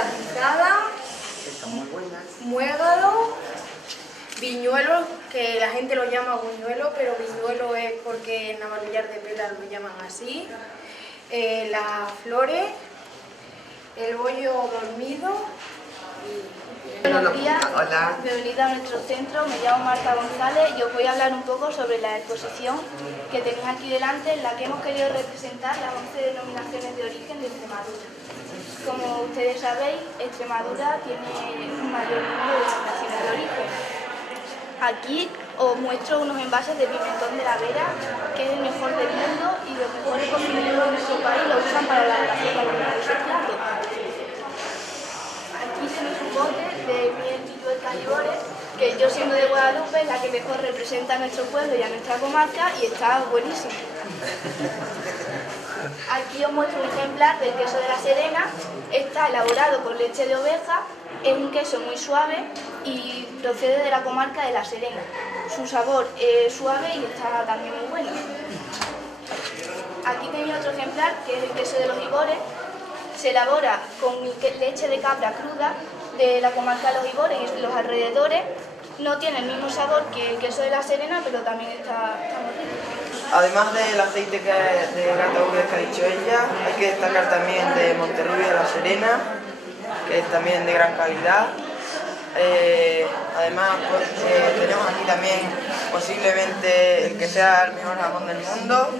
la rizada, muégalo, viñuelo, que la gente lo llama buñuelo, pero viñuelo es porque en Navalillar de Pela lo llaman así, las flores, el bollo dormido y... Buenos días, Hola. bienvenida a nuestro centro, me llamo Marta González y os voy a hablar un poco sobre la exposición que tenéis aquí delante en la que hemos querido representar las 11 denominaciones de origen de Extremadura. Como ustedes sabéis, Extremadura tiene un mayor número de denominaciones de origen. Aquí os muestro unos envases de pimentón de la Vera, que es el mejor del mundo y los mejores cocineros de nuestro país lo usan para la elaboración de sus platos. Aquí tenéis un bote de miel Millo de Calibores, que yo siendo de Guadalupe es la que mejor representa a nuestro pueblo y a nuestra comarca y está buenísimo. Aquí os muestro un ejemplar del queso de la Serena, está elaborado con leche de oveja, es un queso muy suave y procede de la comarca de la Serena. Su sabor es suave y está también muy bueno. Aquí tenéis otro ejemplar que es el queso de los Ibores. Se elabora con leche de cabra cruda de la comarca de los Ibores y los alrededores. No tiene el mismo sabor que el queso de la Serena, pero también está muy rico. Además del aceite que es de Gataúres que ha dicho ella, hay que destacar también de Monterrubio de la Serena, que es también de gran calidad. Además, tenemos aquí también posiblemente el que sea el mejor jamón del mundo,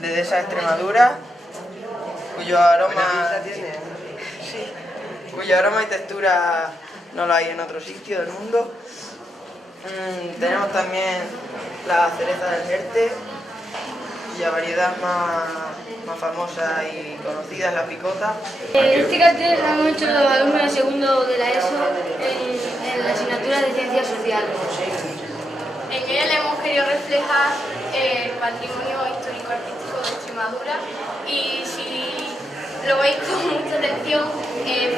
de esa Extremadura, cuyo aroma y textura no lo hay en otro sitio del mundo. Tenemos también la cereza del Jerte, cuya variedad más famosa y conocida es la picota. Este cartel lo hemos hecho los alumnos de segundo de la ESO en la asignatura de Ciencias Sociales. En él hemos querido reflejar el patrimonio histórico-artístico de Extremadura y si lo veis con mucha atención,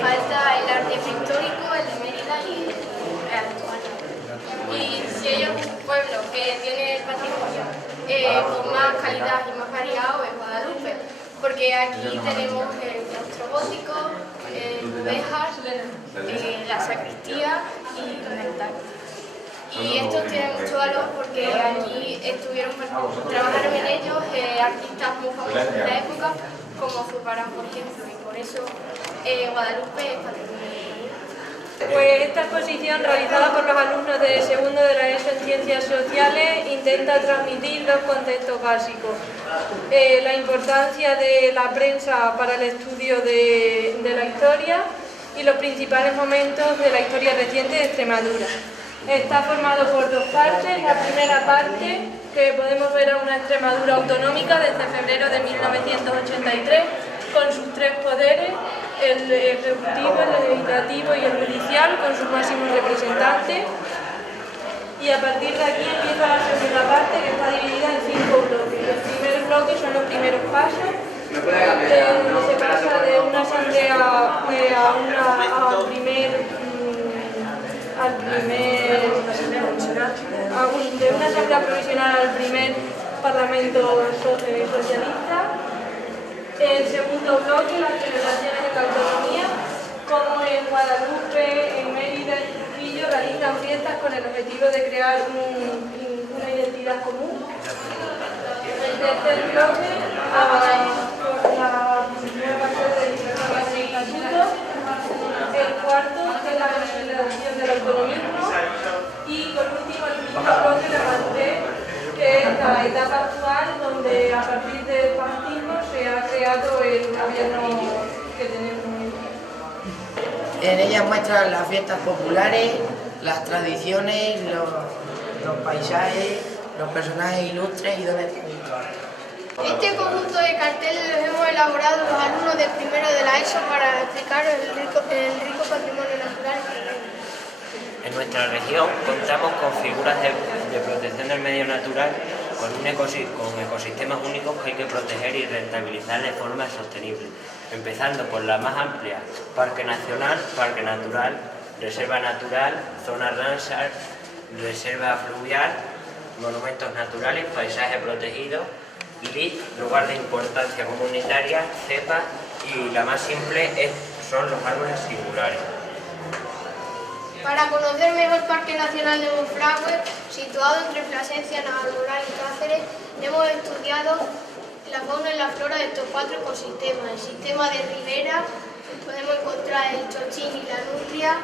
falta el arte prehistórico, el de Mérida y el actual. Y si hay un pueblo que tiene el patrimonio con más calidad y más variado es Guadalupe, porque aquí tenemos el claustro gótico, ovejas, la sacristía y el altar. Y estos tienen mucho valor porque aquí trabajaron en ellos artistas muy famosos de la época, como Zurbarán, por ejemplo, y por eso Guadalupe es patrimonio. Pues esta exposición realizada por los alumnos de segundo de la ESO en Ciencias Sociales intenta transmitir dos conceptos básicos. La importancia de la prensa para el estudio de la historia y los principales momentos de la historia reciente de Extremadura. Está formado por dos partes. La primera parte, que podemos ver a una Extremadura autonómica desde febrero de 1983, con sus tres poderes, el ejecutivo, el legislativo y el judicial, con sus máximos representantes. Y a partir de aquí empieza la segunda parte, que está dividida en 5 bloques. Los primeros bloques son los primeros pasos. Se pasa de una asamblea de una asamblea provisional al primer parlamento socialista. El segundo bloque, las celebraciones de la autonomía, como en Guadalupe, en Mérida y Trujillo realizan fiestas con el objetivo de crear una identidad común. El tercer bloque, la nueva sede del estatuto. El cuarto, que es la consolidación del autonomismo. Y por último, el quinto bloque, la madurez, que es la etapa actual donde a partir del fascismo se ha creado el gobierno que tenemos hoy. En ellas muestran las fiestas populares, las tradiciones, los paisajes, los personajes ilustres y dones tradicionales. Este conjunto de carteles los hemos elaborado los alumnos de primero de la ESO para explicar el rico patrimonio natural. En nuestra región contamos con figuras de protección del medio natural con ecosistemas únicos que hay que proteger y rentabilizar de forma sostenible, empezando por la más amplia: Parque Nacional, Parque Natural, Reserva Natural, Zona Ramsar, Reserva Fluvial, Monumentos Naturales, Paisaje Protegido, LIC, Lugar de Importancia Comunitaria, CEPA, y la más simple es son los árboles singulares. Para conocer mejor el Parque Nacional de Monfragüe, situado entre Plasencia, Navalmoral y Cáceres, hemos estudiado la fauna y la flora de estos 4 ecosistemas. El sistema de ribera, podemos encontrar el chochín y la nutria,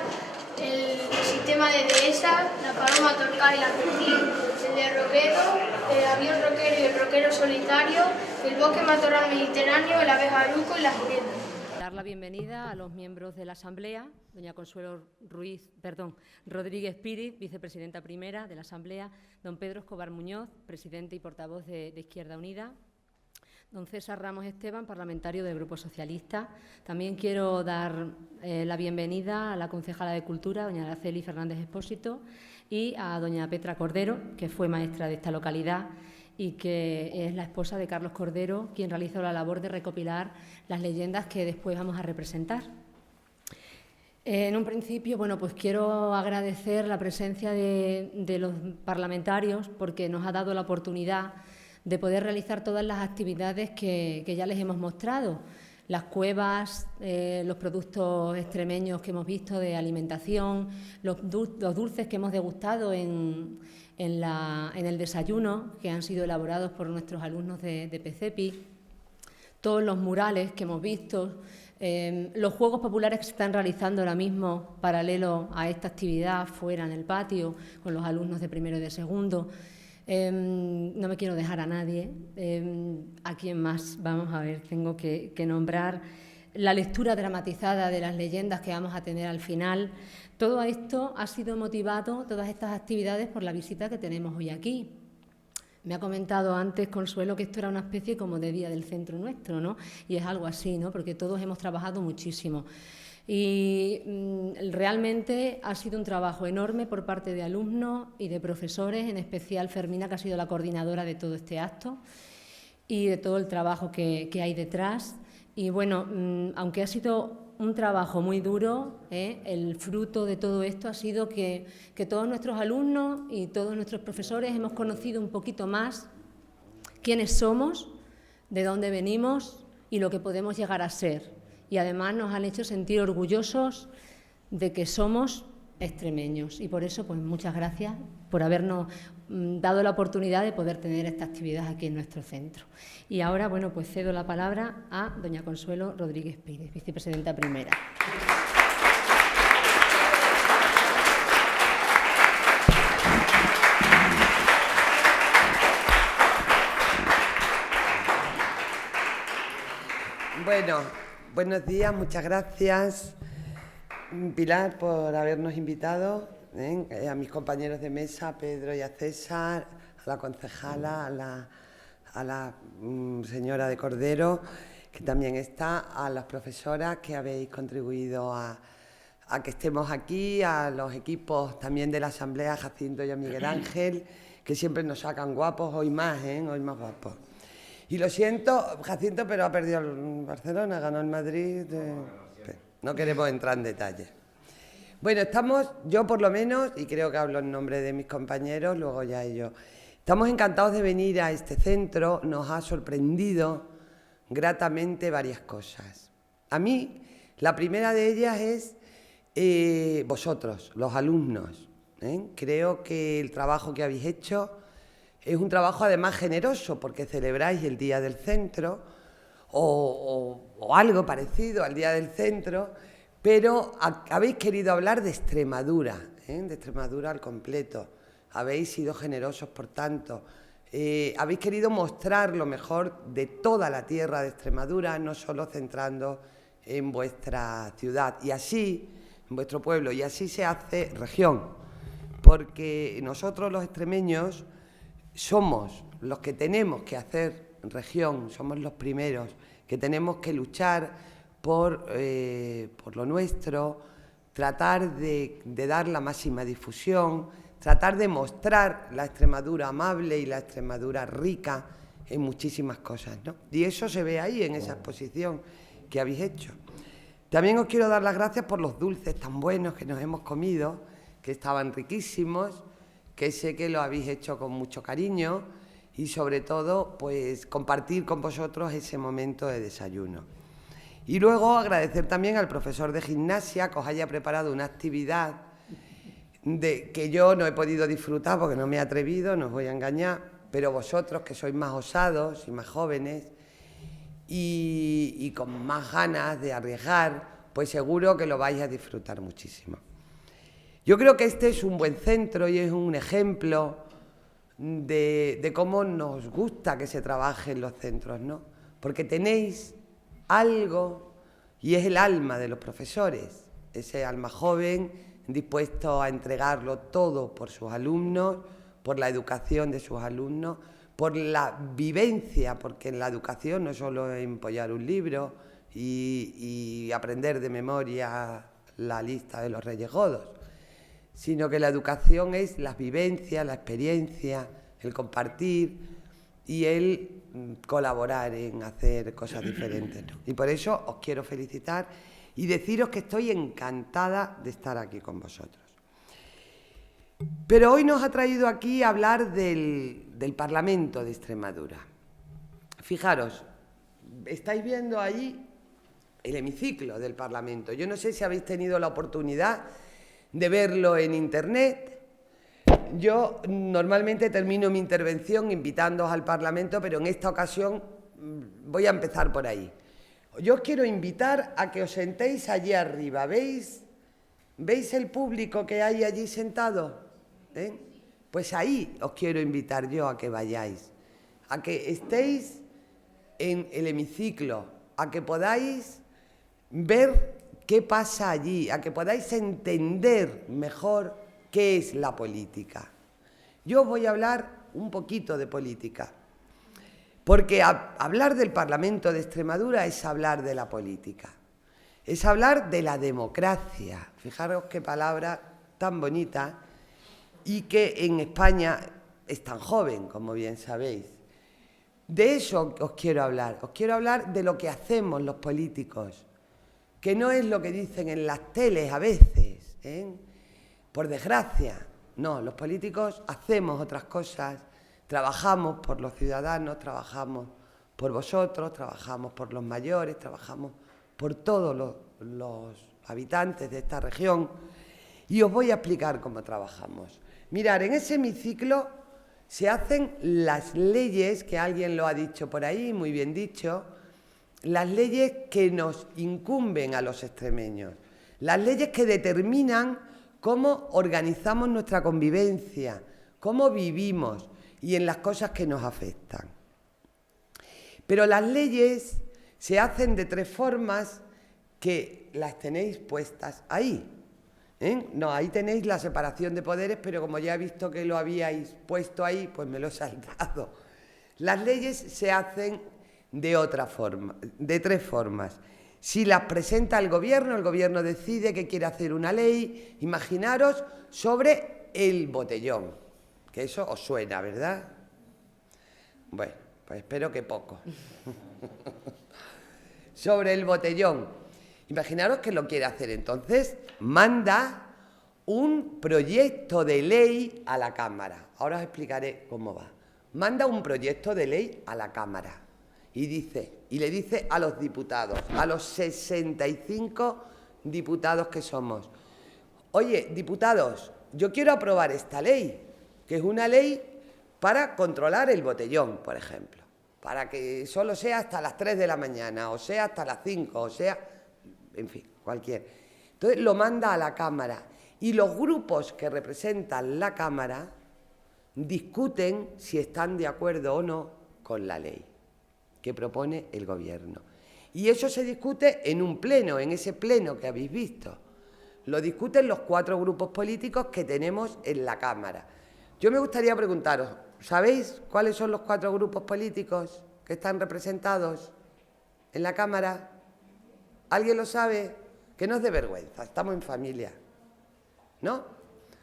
el sistema de dehesa, la paloma torcal y la percil, el de roquedo, el avión roquero y el roquero solitario, el bosque matorral mediterráneo, el abejaruco y la jireta. Dar la bienvenida a los miembros de la Asamblea, doña Consuelo Rodríguez Píriz, vicepresidenta primera de la Asamblea, don Pedro Escobar Muñoz, presidente y portavoz de Izquierda Unida, don César Ramos Esteban, parlamentario del Grupo Socialista. También quiero dar la bienvenida a la concejala de Cultura, doña Araceli Fernández Expósito, y a doña Petra Cordero, que fue maestra de esta localidad y que es la esposa de Carlos Cordero, quien realizó la labor de recopilar las leyendas que después vamos a representar. En un principio, bueno, pues quiero agradecer la presencia de los parlamentarios porque nos ha dado la oportunidad de poder realizar todas las actividades que ya les hemos mostrado. Las cuevas, los productos extremeños que hemos visto de alimentación, los dulces que hemos degustado en el desayuno, que han sido elaborados por nuestros alumnos de PCEPI, todos los murales que hemos visto, los juegos populares que se están realizando ahora mismo paralelo a esta actividad fuera en el patio con los alumnos de primero y de segundo. No me quiero dejar a nadie. ¿A quién más? Vamos a ver, tengo que nombrar la lectura dramatizada de las leyendas que vamos a tener al final. Todo esto ha sido motivado, todas estas actividades, por la visita que tenemos hoy aquí. Me ha comentado antes Consuelo que esto era una especie como de día del centro nuestro, ¿no? Y es algo así, ¿no? Porque todos hemos trabajado muchísimo. Y realmente ha sido un trabajo enorme por parte de alumnos y de profesores, en especial Fermina, que ha sido la coordinadora de todo este acto y de todo el trabajo que hay detrás. Y bueno, aunque ha sido un trabajo muy duro, el fruto de todo esto ha sido que todos nuestros alumnos y todos nuestros profesores hemos conocido un poquito más quiénes somos, de dónde venimos y lo que podemos llegar a ser. Y además nos han hecho sentir orgullosos de que somos extremeños. Y por eso, pues muchas gracias por habernos dado la oportunidad de poder tener esta actividad aquí en nuestro centro. Y ahora, bueno, pues cedo la palabra a doña Consuelo Rodríguez Píriz, vicepresidenta primera. Bueno, buenos días, muchas gracias, Pilar, por habernos invitado, a mis compañeros de mesa, a Pedro y a César, a la concejala, a la señora de Cordero, que también está, a las profesoras que habéis contribuido a que estemos aquí, a los equipos también de la Asamblea, Jacinto y a Miguel Ángel, que siempre nos sacan guapos, hoy más guapos. Y lo siento, Jacinto, pero ha perdido el Barcelona, ganó el Madrid. No queremos entrar en detalles. Bueno, yo por lo menos, y creo que hablo en nombre de mis compañeros, luego ya ellos, estamos encantados de venir a este centro. Nos ha sorprendido gratamente varias cosas. A mí, la primera de ellas es vosotros, los alumnos. Creo que el trabajo que habéis hecho es un trabajo además generoso, porque celebráis el Día del Centro o algo parecido al Día del Centro, pero habéis querido hablar de Extremadura, de Extremadura al completo. Habéis sido generosos, por tanto. Habéis querido mostrar lo mejor de toda la tierra de Extremadura, no solo centrando en vuestra ciudad, y así, en vuestro pueblo, y así se hace región, porque nosotros los extremeños somos los que tenemos que hacer región, somos los primeros que tenemos que luchar por lo nuestro, tratar de dar la máxima difusión, tratar de mostrar la Extremadura amable y la Extremadura rica en muchísimas cosas, ¿no? Y eso se ve ahí en esa exposición que habéis hecho. También os quiero dar las gracias por los dulces tan buenos que nos hemos comido, que estaban riquísimos, que sé que lo habéis hecho con mucho cariño y sobre todo pues compartir con vosotros ese momento de desayuno. Y luego agradecer también al profesor de gimnasia que os haya preparado una actividad que yo no he podido disfrutar porque no me he atrevido, no os voy a engañar, pero vosotros que sois más osados y más jóvenes y con más ganas de arriesgar, pues seguro que lo vais a disfrutar muchísimo. Yo creo que este es un buen centro y es un ejemplo de cómo nos gusta que se trabaje en los centros, ¿no? Porque tenéis algo y es el alma de los profesores, ese alma joven dispuesto a entregarlo todo por sus alumnos, por la educación de sus alumnos, por la vivencia, porque en la educación no solo es empollar un libro y aprender de memoria la lista de los Reyes Godos, sino que la educación es la vivencia, la experiencia, el compartir y el colaborar en hacer cosas diferentes, ¿no? Y por eso os quiero felicitar y deciros que estoy encantada de estar aquí con vosotros. Pero hoy nos ha traído aquí a hablar del Parlamento de Extremadura. Fijaros, estáis viendo ahí el hemiciclo del Parlamento. Yo no sé si habéis tenido la oportunidad de verlo en Internet. Yo normalmente termino mi intervención invitándoos al Parlamento, pero en esta ocasión voy a empezar por ahí. Yo os quiero invitar a que os sentéis allí arriba. ¿Veis el público que hay allí sentado? Pues ahí os quiero invitar yo a que vayáis, a que estéis en el hemiciclo, a que podáis ver qué pasa allí, a que podáis entender mejor qué es la política. Yo os voy a hablar un poquito de política, porque hablar del Parlamento de Extremadura es hablar de la política, es hablar de la democracia. Fijaros qué palabra tan bonita y que en España es tan joven, como bien sabéis. De eso os quiero hablar de lo que hacemos los políticos, que no es lo que dicen en las teles a veces, por desgracia. No, los políticos hacemos otras cosas, trabajamos por los ciudadanos, trabajamos por vosotros, trabajamos por los mayores, trabajamos por todos los habitantes de esta región y os voy a explicar cómo trabajamos. Mirad, en ese hemiciclo se hacen las leyes, que alguien lo ha dicho por ahí, muy bien dicho, las leyes que nos incumben a los extremeños, las leyes que determinan cómo organizamos nuestra convivencia, cómo vivimos y en las cosas que nos afectan. Pero las leyes se hacen de tres formas que las tenéis puestas ahí. No, ahí tenéis la separación de poderes, pero como ya he visto que lo habíais puesto ahí, pues me lo he saltado. Las leyes se hacen de otra forma, de tres formas. Si las presenta el gobierno decide que quiere hacer una ley, imaginaros, sobre el botellón, que eso os suena, ¿verdad? Bueno, pues espero que poco. Sobre el botellón. Imaginaros que lo quiere hacer, entonces manda un proyecto de ley a la Cámara. Ahora os explicaré cómo va. Manda un proyecto de ley a la Cámara y le dice a los diputados, a los 65 diputados que somos: oye, diputados, yo quiero aprobar esta ley, que es una ley para controlar el botellón, por ejemplo, para que solo sea hasta las 3 de la mañana, o sea hasta las 5, o sea, en fin, cualquier. Entonces lo manda a la Cámara y los grupos que representan la Cámara discuten si están de acuerdo o no con la ley que propone el gobierno. Y eso se discute en un pleno, en ese pleno que habéis visto. Lo discuten los 4 grupos políticos que tenemos en la Cámara. Yo me gustaría preguntaros, ¿sabéis cuáles son los 4 grupos políticos que están representados en la Cámara? ¿Alguien lo sabe? Que no es de vergüenza, estamos en familia, ¿no?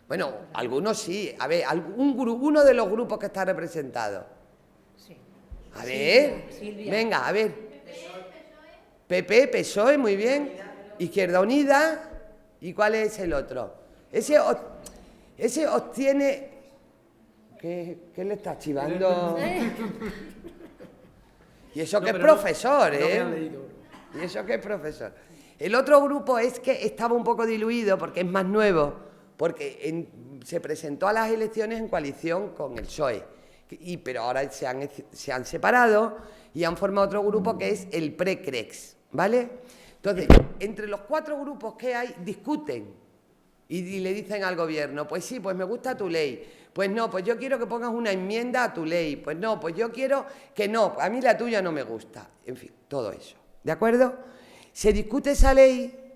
Bueno, algunos sí. A ver, uno de los grupos que está representado. Sí. A ver, Silvia. Venga, a ver. PP, PSOE, muy bien. Izquierda Unida. ¿Y cuál es el otro? Ese obtiene... ¿Qué le está chivando? Y eso que es profesor, ¿eh? Y eso que es profesor. El otro grupo es que estaba un poco diluido porque es más nuevo, porque se presentó a las elecciones en coalición con el PSOE, pero ahora se han separado y han formado otro grupo que es el Pre-Crex, ¿vale? Entonces, entre los 4 grupos que hay, discuten y le dicen al gobierno, pues sí, pues me gusta tu ley, pues no, pues yo quiero que pongas una enmienda a tu ley, pues no, pues yo quiero que no, a mí la tuya no me gusta, en fin, todo eso, ¿de acuerdo? Se discute esa ley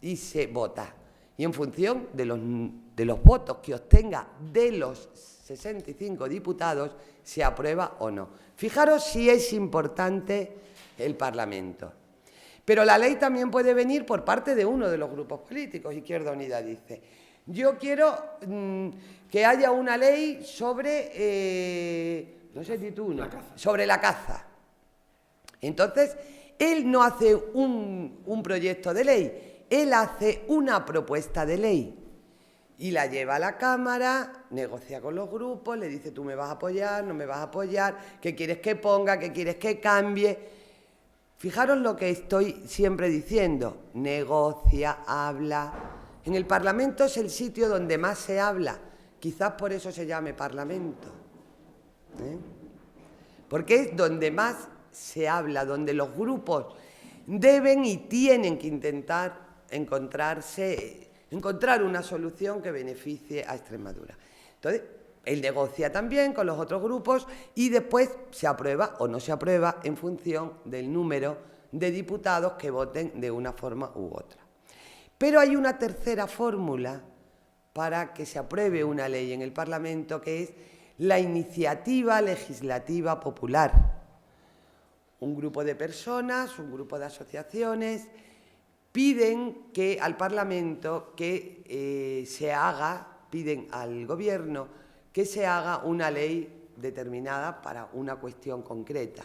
y se vota, y en función de los votos que obtenga de los 65 diputados, se aprueba o no. Fijaros si es importante el Parlamento. Pero la ley también puede venir por parte de uno de los grupos políticos. Izquierda Unida dice, yo quiero que haya una ley sobre, no sé si tú, sobre la caza. Entonces, él no hace un proyecto de ley, él hace una propuesta de ley. Y la lleva a la Cámara, negocia con los grupos, le dice, tú me vas a apoyar, no me vas a apoyar, qué quieres que ponga, qué quieres que cambie. Fijaros lo que estoy siempre diciendo, negocia, habla. En el Parlamento es el sitio donde más se habla, quizás por eso se llame Parlamento, porque es donde más se habla, donde los grupos deben y tienen que intentar encontrar una solución que beneficie a Extremadura. Entonces, él negocia también con los otros grupos y después se aprueba o no se aprueba en función del número de diputados que voten de una forma u otra. Pero hay una tercera fórmula para que se apruebe una ley en el Parlamento, que es la iniciativa legislativa popular. Un grupo de personas, un grupo de asociaciones, piden que al Parlamento piden al Gobierno que se haga una ley determinada para una cuestión concreta.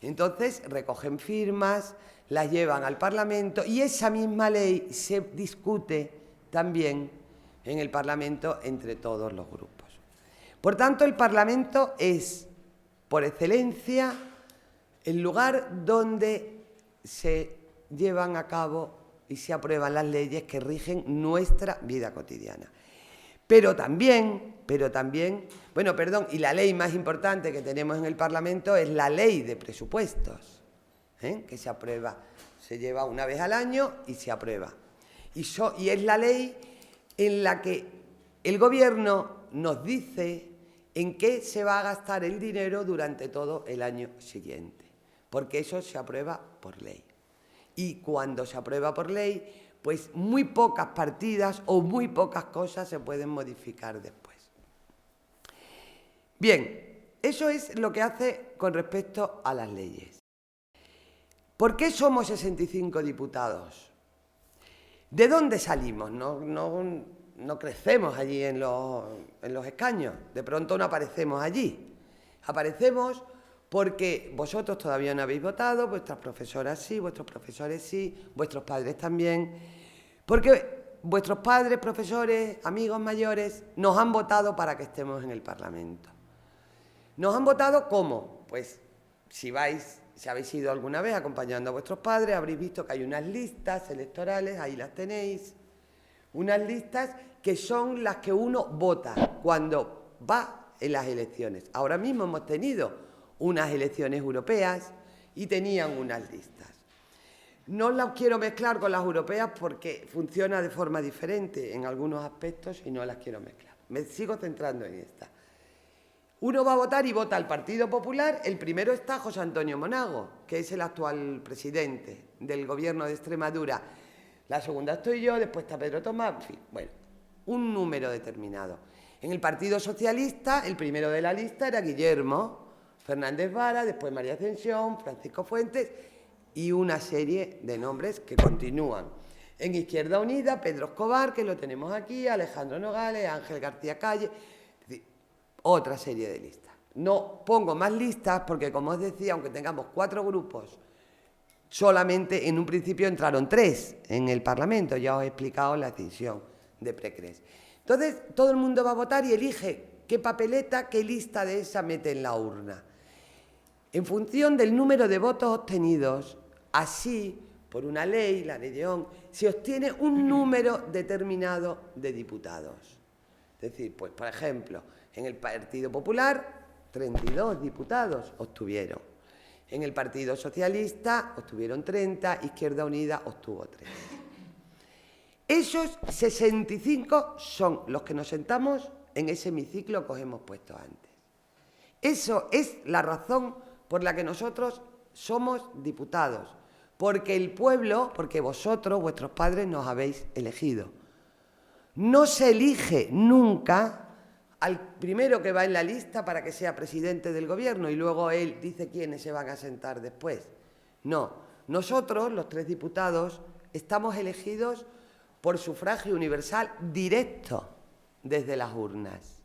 Entonces recogen firmas, las llevan al Parlamento y esa misma ley se discute también en el Parlamento entre todos los grupos. Por tanto, el Parlamento es, por excelencia, el lugar donde se llevan a cabo y se aprueban las leyes que rigen nuestra vida cotidiana. Pero también, y la ley más importante que tenemos en el Parlamento es la ley de presupuestos, que se aprueba, se lleva una vez al año y se aprueba. Y es la ley en la que el Gobierno nos dice en qué se va a gastar el dinero durante todo el año siguiente, porque eso se aprueba por ley. Y cuando se aprueba por ley, pues muy pocas partidas o muy pocas cosas se pueden modificar después. Bien, eso es lo que hace con respecto a las leyes. ¿Por qué somos 65 diputados? ¿De dónde salimos? No crecemos allí en los escaños, de pronto no aparecemos allí. Aparecemos porque vosotros todavía no habéis votado, vuestras profesoras sí, vuestros profesores sí, vuestros padres también, porque vuestros padres, profesores, amigos mayores, nos han votado para que estemos en el Parlamento. ¿Nos han votado cómo? Pues si habéis ido alguna vez acompañando a vuestros padres, habréis visto que hay unas listas electorales, ahí las tenéis, unas listas que son las que uno vota cuando va en las elecciones. Ahora mismo hemos tenido unas elecciones europeas y tenían unas listas. No las quiero mezclar con las europeas porque funciona de forma diferente en algunos aspectos y no las quiero mezclar. Me sigo centrando en esta. Uno va a votar y vota al Partido Popular. El primero está José Antonio Monago, que es el actual presidente del Gobierno de Extremadura. La segunda estoy yo, después está Pedro Tomás, en fin, bueno, un número determinado. En el Partido Socialista, el primero de la lista era Guillermo Fernández Vara, después María Ascensión, Francisco Fuentes y una serie de nombres que continúan. En Izquierda Unida, Pedro Escobar, que lo tenemos aquí, Alejandro Nogales, Ángel García Calle, es decir, otra serie de listas. No pongo más listas porque, como os decía, aunque tengamos 4 grupos, solamente en un principio entraron 3 en el Parlamento, ya os he explicado la decisión de Pre-Crex. Entonces, todo el mundo va a votar y elige qué papeleta, qué lista de esa mete en la urna. En función del número de votos obtenidos, Así, por una ley, la ley León, se obtiene un número determinado de diputados. Es decir, pues por ejemplo, en el Partido Popular, 32 diputados obtuvieron. En el Partido Socialista obtuvieron 30, Izquierda Unida obtuvo 3. Esos 65 son los que nos sentamos en ese hemiciclo que os hemos puesto antes. Eso es la razón por la que nosotros somos diputados, porque el pueblo, porque vosotros, vuestros padres, nos habéis elegido. No se elige nunca al primero que va en la lista para que sea presidente del gobierno y luego él dice quiénes se van a sentar después. No, nosotros, los 3 diputados, estamos elegidos por sufragio universal directo desde las urnas.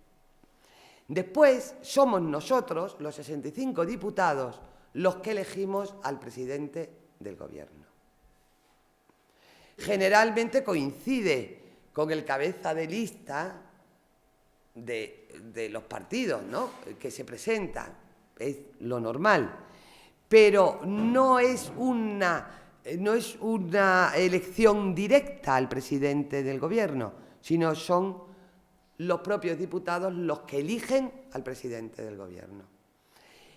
Después somos nosotros, los 65 diputados, los que elegimos al presidente del gobierno. Generalmente coincide con el cabeza de lista de los partidos, ¿no?, que se presentan, es lo normal, pero no es una elección directa al presidente del gobierno, sino son los propios diputados los que eligen al presidente del gobierno.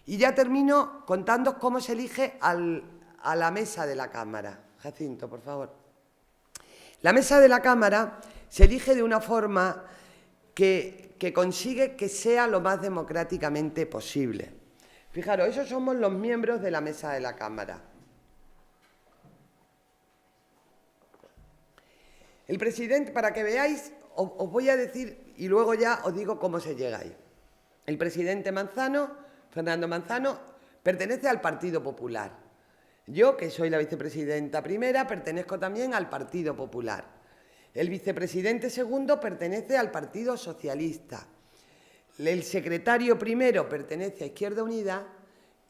Y ya termino contándoos cómo se elige a la mesa de la Cámara. Jacinto, por favor. La mesa de la Cámara se elige de una forma que consigue que sea lo más democráticamente posible. Fijaros, esos somos los miembros de la mesa de la Cámara. El presidente, para que veáis, os voy a decir y luego ya os digo cómo se llega ahí. El presidente Manzano, Fernando Manzano, pertenece al Partido Popular. Yo, que soy la vicepresidenta primera, pertenezco también al Partido Popular. El vicepresidente segundo pertenece al Partido Socialista. El secretario primero pertenece a Izquierda Unida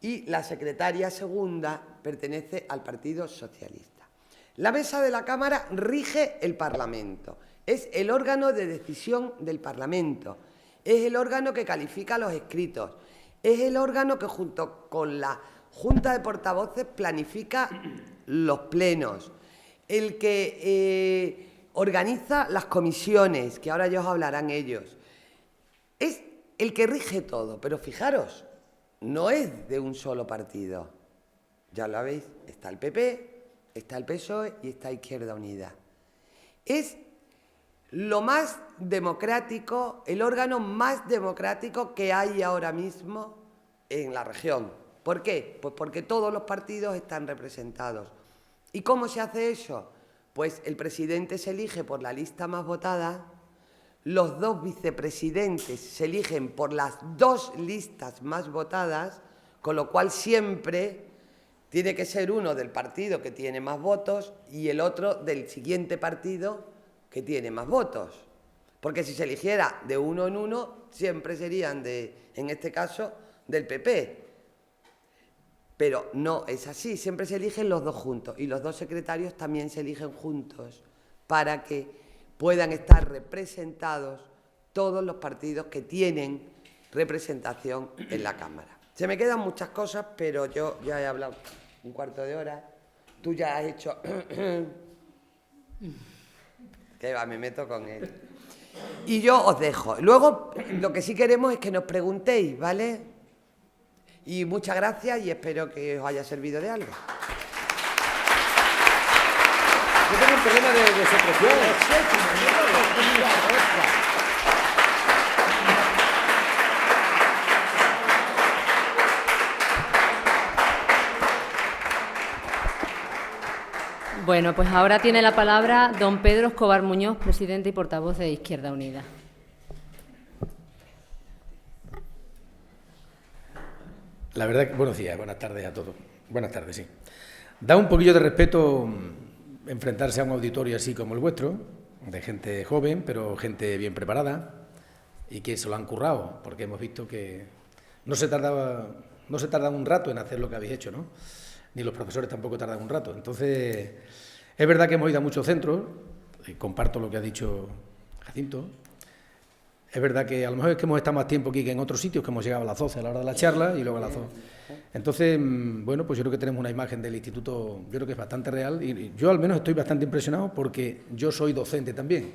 y la secretaria segunda pertenece al Partido Socialista. La mesa de la Cámara rige el Parlamento. Es el órgano de decisión del Parlamento. Es el órgano que califica los escritos. Es el órgano que junto con la Junta de Portavoces planifica los plenos. El que organiza las comisiones, que ahora ya os hablarán ellos. Es el que rige todo, pero fijaros, no es de un solo partido. Ya lo veis, está el PP, está el PSOE y está Izquierda Unida. Es lo más democrático, el órgano más democrático que hay ahora mismo en la región. ¿Por qué? Pues porque todos los partidos están representados. ¿Y cómo se hace eso? Pues el presidente se elige por la lista más votada, los 2 vicepresidentes se eligen por las 2 listas más votadas, con lo cual siempre tiene que ser uno del partido que tiene más votos y el otro del siguiente partido que tiene más votos. Porque si se eligiera de uno en uno, siempre serían, en este caso, del PP. Pero no es así, siempre se eligen los 2 juntos y los 2 secretarios también se eligen juntos para que puedan estar representados todos los partidos que tienen representación en la Cámara. Se me quedan muchas cosas, pero yo ya he hablado un cuarto de hora. Tú ya has hecho... que va, me meto con él. Y yo os dejo. Luego, lo que sí queremos es que nos preguntéis, ¿vale? Y muchas gracias y espero que os haya servido de algo. Yo tengo un problema de secreción. Bueno, pues ahora tiene la palabra don Pedro Escobar Muñoz, presidente y portavoz de Izquierda Unida. La verdad que, buenos días, buenas tardes a todos. Buenas tardes, sí. Da un poquillo de respeto enfrentarse a un auditorio así como el vuestro, de gente joven, pero gente bien preparada y que se lo han currado, porque hemos visto que no se tarda un rato en hacer lo que habéis hecho, ¿no? Ni los profesores tampoco tardan un rato. Entonces, es verdad que hemos ido a muchos centros, y comparto lo que ha dicho Jacinto, Es verdad que a lo mejor es que hemos estado más tiempo aquí que en otros sitios, que hemos llegado a las 12 a la hora de la charla y luego a las 12. Entonces, bueno, pues yo creo que tenemos una imagen del instituto, yo creo que es bastante real y yo al menos estoy bastante impresionado porque yo soy docente también.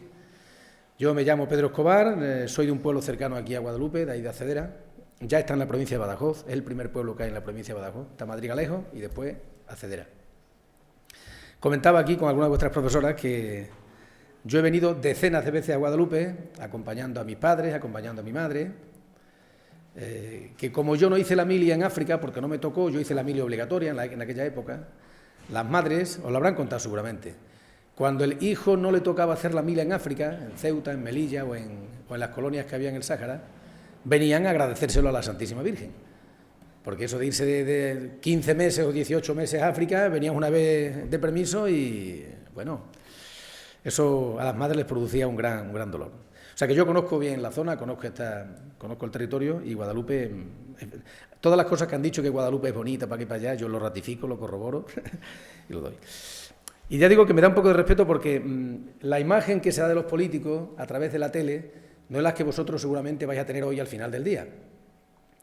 Yo me llamo Pedro Escobar, soy de un pueblo cercano aquí a Guadalupe, de ahí de Acedera. Ya está en la provincia de Badajoz, es el primer pueblo que hay en la provincia de Badajoz. Está Madrigalejo y después Acedera. Comentaba aquí con algunas de vuestras profesoras que yo he venido decenas de veces a Guadalupe, acompañando a mis padres, acompañando a mi madre, que como yo no hice la mili en África, porque no me tocó, yo hice la mili obligatoria en aquella época, las madres, os lo habrán contado seguramente, cuando el hijo no le tocaba hacer la mili en África, en Ceuta, en Melilla o en las colonias que había en el Sáhara, venían a agradecérselo a la Santísima Virgen. Porque eso de irse de 15 meses o 18 meses a África, venían una vez de permiso y, bueno, eso a las madres les producía un gran dolor. O sea que yo conozco bien la zona, conozco el territorio y Guadalupe, todas las cosas que han dicho que Guadalupe es bonita para aquí y para allá, yo lo ratifico, lo corroboro y lo doy. Y ya digo que me da un poco de respeto porque la imagen que se da de los políticos a través de la tele no es la que vosotros seguramente vais a tener hoy al final del día.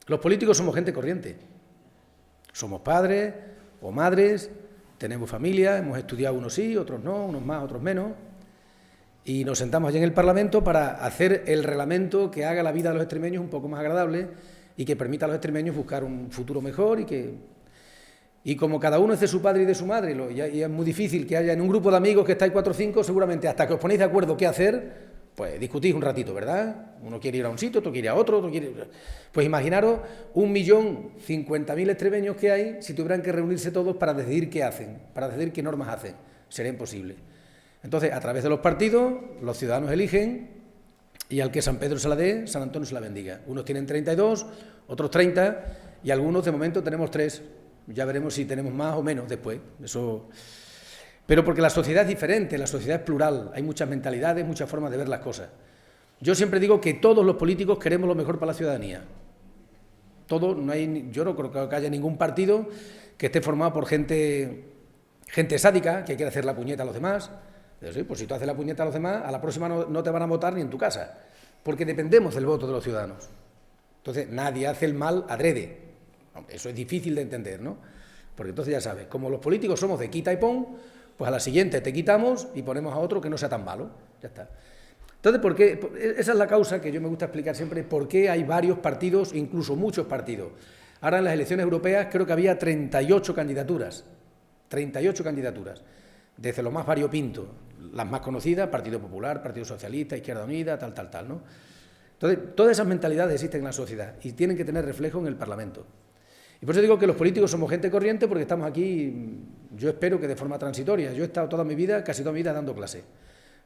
Los políticos somos gente corriente. Somos padres o madres, tenemos familia, hemos estudiado unos sí, otros no, unos más, otros menos, y nos sentamos allí en el Parlamento para hacer el reglamento que haga la vida de los extremeños un poco más agradable y que permita a los extremeños buscar un futuro mejor y como cada uno es de su padre y de su madre, y es muy difícil que haya en un grupo de amigos que estáis 4 o 5, seguramente hasta que os ponéis de acuerdo qué hacer, pues discutís un ratito, ¿verdad? Uno quiere ir a un sitio, otro quiere ir a otro quiere... Pues imaginaros 1.050.000 extremeños que hay si tuvieran que reunirse todos para decidir qué hacen, para decidir qué normas hacen. Sería imposible. Entonces, a través de los partidos, los ciudadanos eligen y al que San Pedro se la dé, San Antonio se la bendiga. Unos tienen 32, otros 30 y algunos de momento tenemos 3. Ya veremos si tenemos más o menos después. Eso... Pero porque la sociedad es diferente, la sociedad es plural, hay muchas mentalidades, muchas formas de ver las cosas. Yo siempre digo que todos los políticos queremos lo mejor para la ciudadanía. Yo no creo que haya ningún partido que esté formado por gente sádica, que quiere hacer la puñeta a los demás. Sí, pues si tú haces la puñeta a los demás, a la próxima no te van a votar ni en tu casa, porque dependemos del voto de los ciudadanos. Entonces, nadie hace el mal adrede. Eso es difícil de entender, ¿no? Porque entonces ya sabes, como los políticos somos de quita y pon, pues a la siguiente te quitamos y ponemos a otro que no sea tan malo. Ya está. Entonces, ¿por qué? Esa es la causa que yo me gusta explicar siempre, por qué hay varios partidos, incluso muchos partidos. Ahora en las elecciones europeas creo que había 38 candidaturas. 38 candidaturas. Desde lo más variopinto, las más conocidas, Partido Popular, Partido Socialista, Izquierda Unida, tal, ¿no? Entonces, todas esas mentalidades existen en la sociedad y tienen que tener reflejo en el Parlamento. Y por eso digo que los políticos somos gente corriente porque estamos aquí, yo espero que de forma transitoria. Yo he estado toda mi vida, casi toda mi vida, dando clase.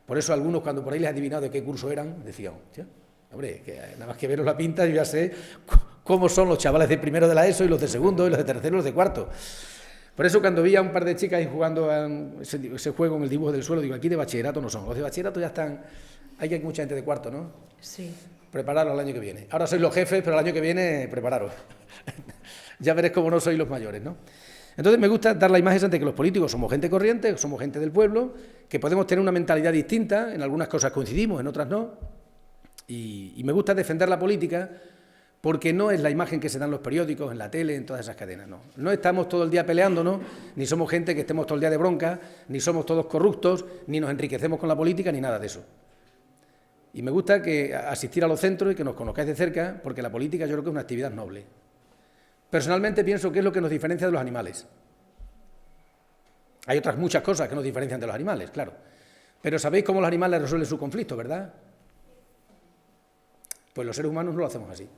Por eso algunos, cuando por ahí les he adivinado de qué curso eran, decían, hombre, que nada más que veros la pinta, yo ya sé cómo son los chavales de primero de la ESO y los de segundo, y los de tercero y los de cuarto. Por eso cuando vi a un par de chicas ahí jugando a ese juego en el dibujo del suelo, digo, aquí de bachillerato no son. Los de bachillerato ya están, hay mucha gente de cuarto, ¿no? Sí. Prepararos al año que viene. Ahora sois los jefes, pero el año que viene prepararos. Ya veréis cómo no sois los mayores, ¿no? Entonces me gusta dar la imagen de que los políticos somos gente corriente, somos gente del pueblo, que podemos tener una mentalidad distinta, en algunas cosas coincidimos, en otras no, y me gusta defender la política porque no es la imagen que se da en los periódicos, en la tele, en todas esas cadenas, no. No estamos todo el día peleándonos, ni somos gente que estemos todo el día de bronca, ni somos todos corruptos, ni nos enriquecemos con la política, ni nada de eso. Y me gusta que asistir a los centros y que nos conozcáis de cerca, porque la política yo creo que es una actividad noble. Personalmente pienso que es lo que nos diferencia de los animales. Hay otras muchas cosas que nos diferencian de los animales, claro. Pero sabéis cómo los animales resuelven su conflicto, ¿verdad? Pues los seres humanos no lo hacemos así.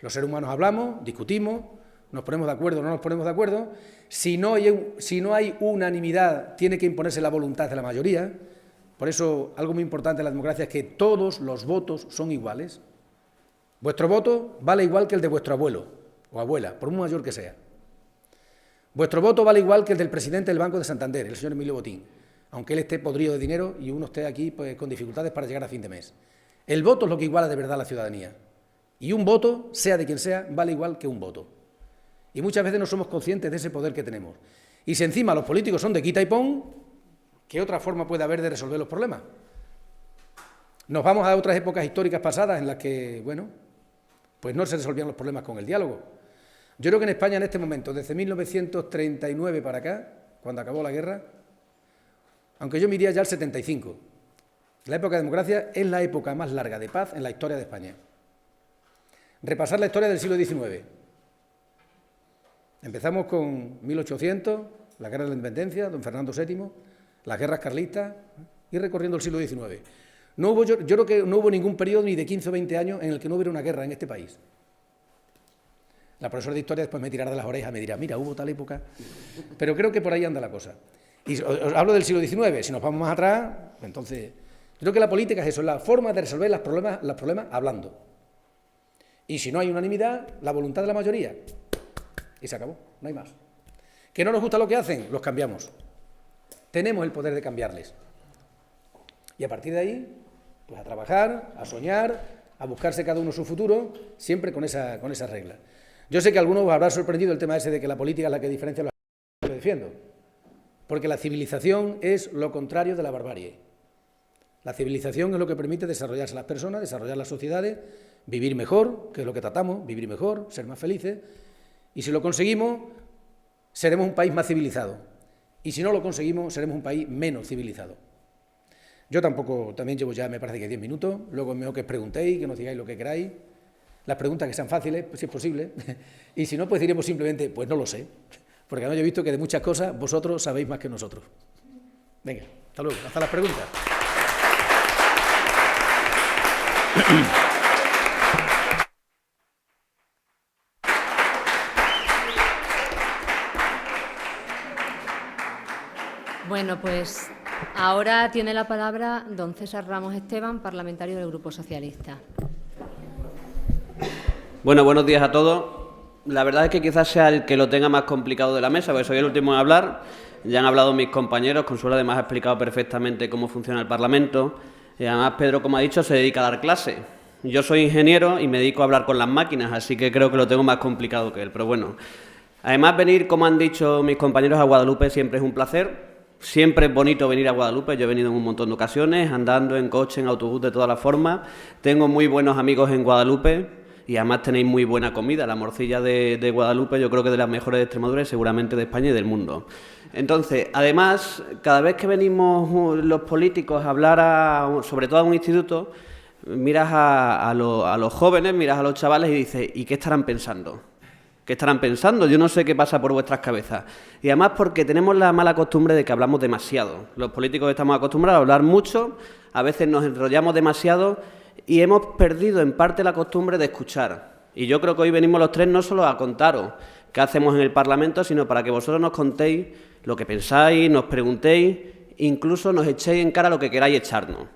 Los seres humanos hablamos, discutimos, nos ponemos de acuerdo o no nos ponemos de acuerdo. Si no hay unanimidad, tiene que imponerse la voluntad de la mayoría. Por eso, algo muy importante en la democracia es que todos los votos son iguales. Vuestro voto vale igual que el de vuestro abuelo o abuela, por muy mayor que sea. Vuestro voto vale igual que el del presidente del Banco de Santander, el señor Emilio Botín, aunque él esté podrido de dinero y uno esté aquí pues, con dificultades para llegar a fin de mes. El voto es lo que iguala de verdad a la ciudadanía. Y un voto, sea de quien sea, vale igual que un voto. Y muchas veces no somos conscientes de ese poder que tenemos. Y si encima los políticos son de quita y pon, ¿qué otra forma puede haber de resolver los problemas? Nos vamos a otras épocas históricas pasadas en las que, bueno, pues no se resolvían los problemas con el diálogo. Yo creo que en España en este momento, desde 1939 para acá, cuando acabó la guerra, aunque yo me iría ya al 75, la época de democracia es la época más larga de paz en la historia de España. Repasar la historia del siglo XIX. Empezamos con 1800, la guerra de la independencia, don Fernando VII, las guerras carlistas, y recorriendo el siglo XIX. Yo creo que no hubo ningún periodo ni de 15 o 20 años en el que no hubiera una guerra en este país. La profesora de historia después me tirará de las orejas, me dirá, mira, hubo tal época, pero creo que por ahí anda la cosa. Y os hablo del siglo XIX, si nos vamos más atrás, entonces, yo creo que la política es eso, es la forma de resolver los problemas hablando. Y si no hay unanimidad, la voluntad de la mayoría. Y se acabó, no hay más. ¿Que no nos gusta lo que hacen? Los cambiamos. Tenemos el poder de cambiarles. Y a partir de ahí, pues a trabajar, a soñar, a buscarse cada uno su futuro, siempre con esa regla. Yo sé que a algunos os habrá sorprendido el tema ese de que la política es la que diferencia los que defiendo. Porque la civilización es lo contrario de la barbarie. La civilización es lo que permite desarrollarse las personas, desarrollar las sociedades, vivir mejor, que es lo que tratamos, vivir mejor, ser más felices. Y si lo conseguimos, seremos un país más civilizado. Y si no lo conseguimos, seremos un país menos civilizado. Yo también llevo ya, me parece que 10 minutos, luego es mejor que os preguntéis, que nos digáis lo que queráis, las preguntas que sean fáciles, si es posible, y si no, pues diremos simplemente, pues no lo sé, porque además yo he visto que de muchas cosas vosotros sabéis más que nosotros. Venga, hasta luego, hasta las preguntas. Bueno, pues ahora tiene la palabra don César Ramos Esteban, parlamentario del Grupo Socialista. Bueno, buenos días a todos. La verdad es que quizás sea el que lo tenga más complicado de la mesa, porque soy el último en hablar. Ya han hablado mis compañeros, Consuelo además ha explicado perfectamente cómo funciona el Parlamento. Y además Pedro, como ha dicho, se dedica a dar clases. Yo soy ingeniero y me dedico a hablar con las máquinas, así que creo que lo tengo más complicado que él. Pero bueno, además venir, como han dicho mis compañeros, a Guadalupe siempre es un placer. Siempre es bonito venir a Guadalupe, yo he venido en un montón de ocasiones, andando en coche, en autobús, de todas las formas. Tengo muy buenos amigos en Guadalupe y además tenéis muy buena comida. La morcilla de Guadalupe yo creo que es de las mejores de Extremadura y seguramente de España y del mundo. Entonces, además, cada vez que venimos los políticos a hablar, sobre todo a un instituto, miras a los jóvenes, miras a los chavales y dices, ¿y qué estarán pensando? ¿Qué estarán pensando? Yo no sé qué pasa por vuestras cabezas. Y además porque tenemos la mala costumbre de que hablamos demasiado. Los políticos estamos acostumbrados a hablar mucho, a veces nos enrollamos demasiado y hemos perdido en parte la costumbre de escuchar. Y yo creo que hoy venimos los tres no solo a contaros qué hacemos en el Parlamento, sino para que vosotros nos contéis lo que pensáis, nos preguntéis, incluso nos echéis en cara lo que queráis echarnos.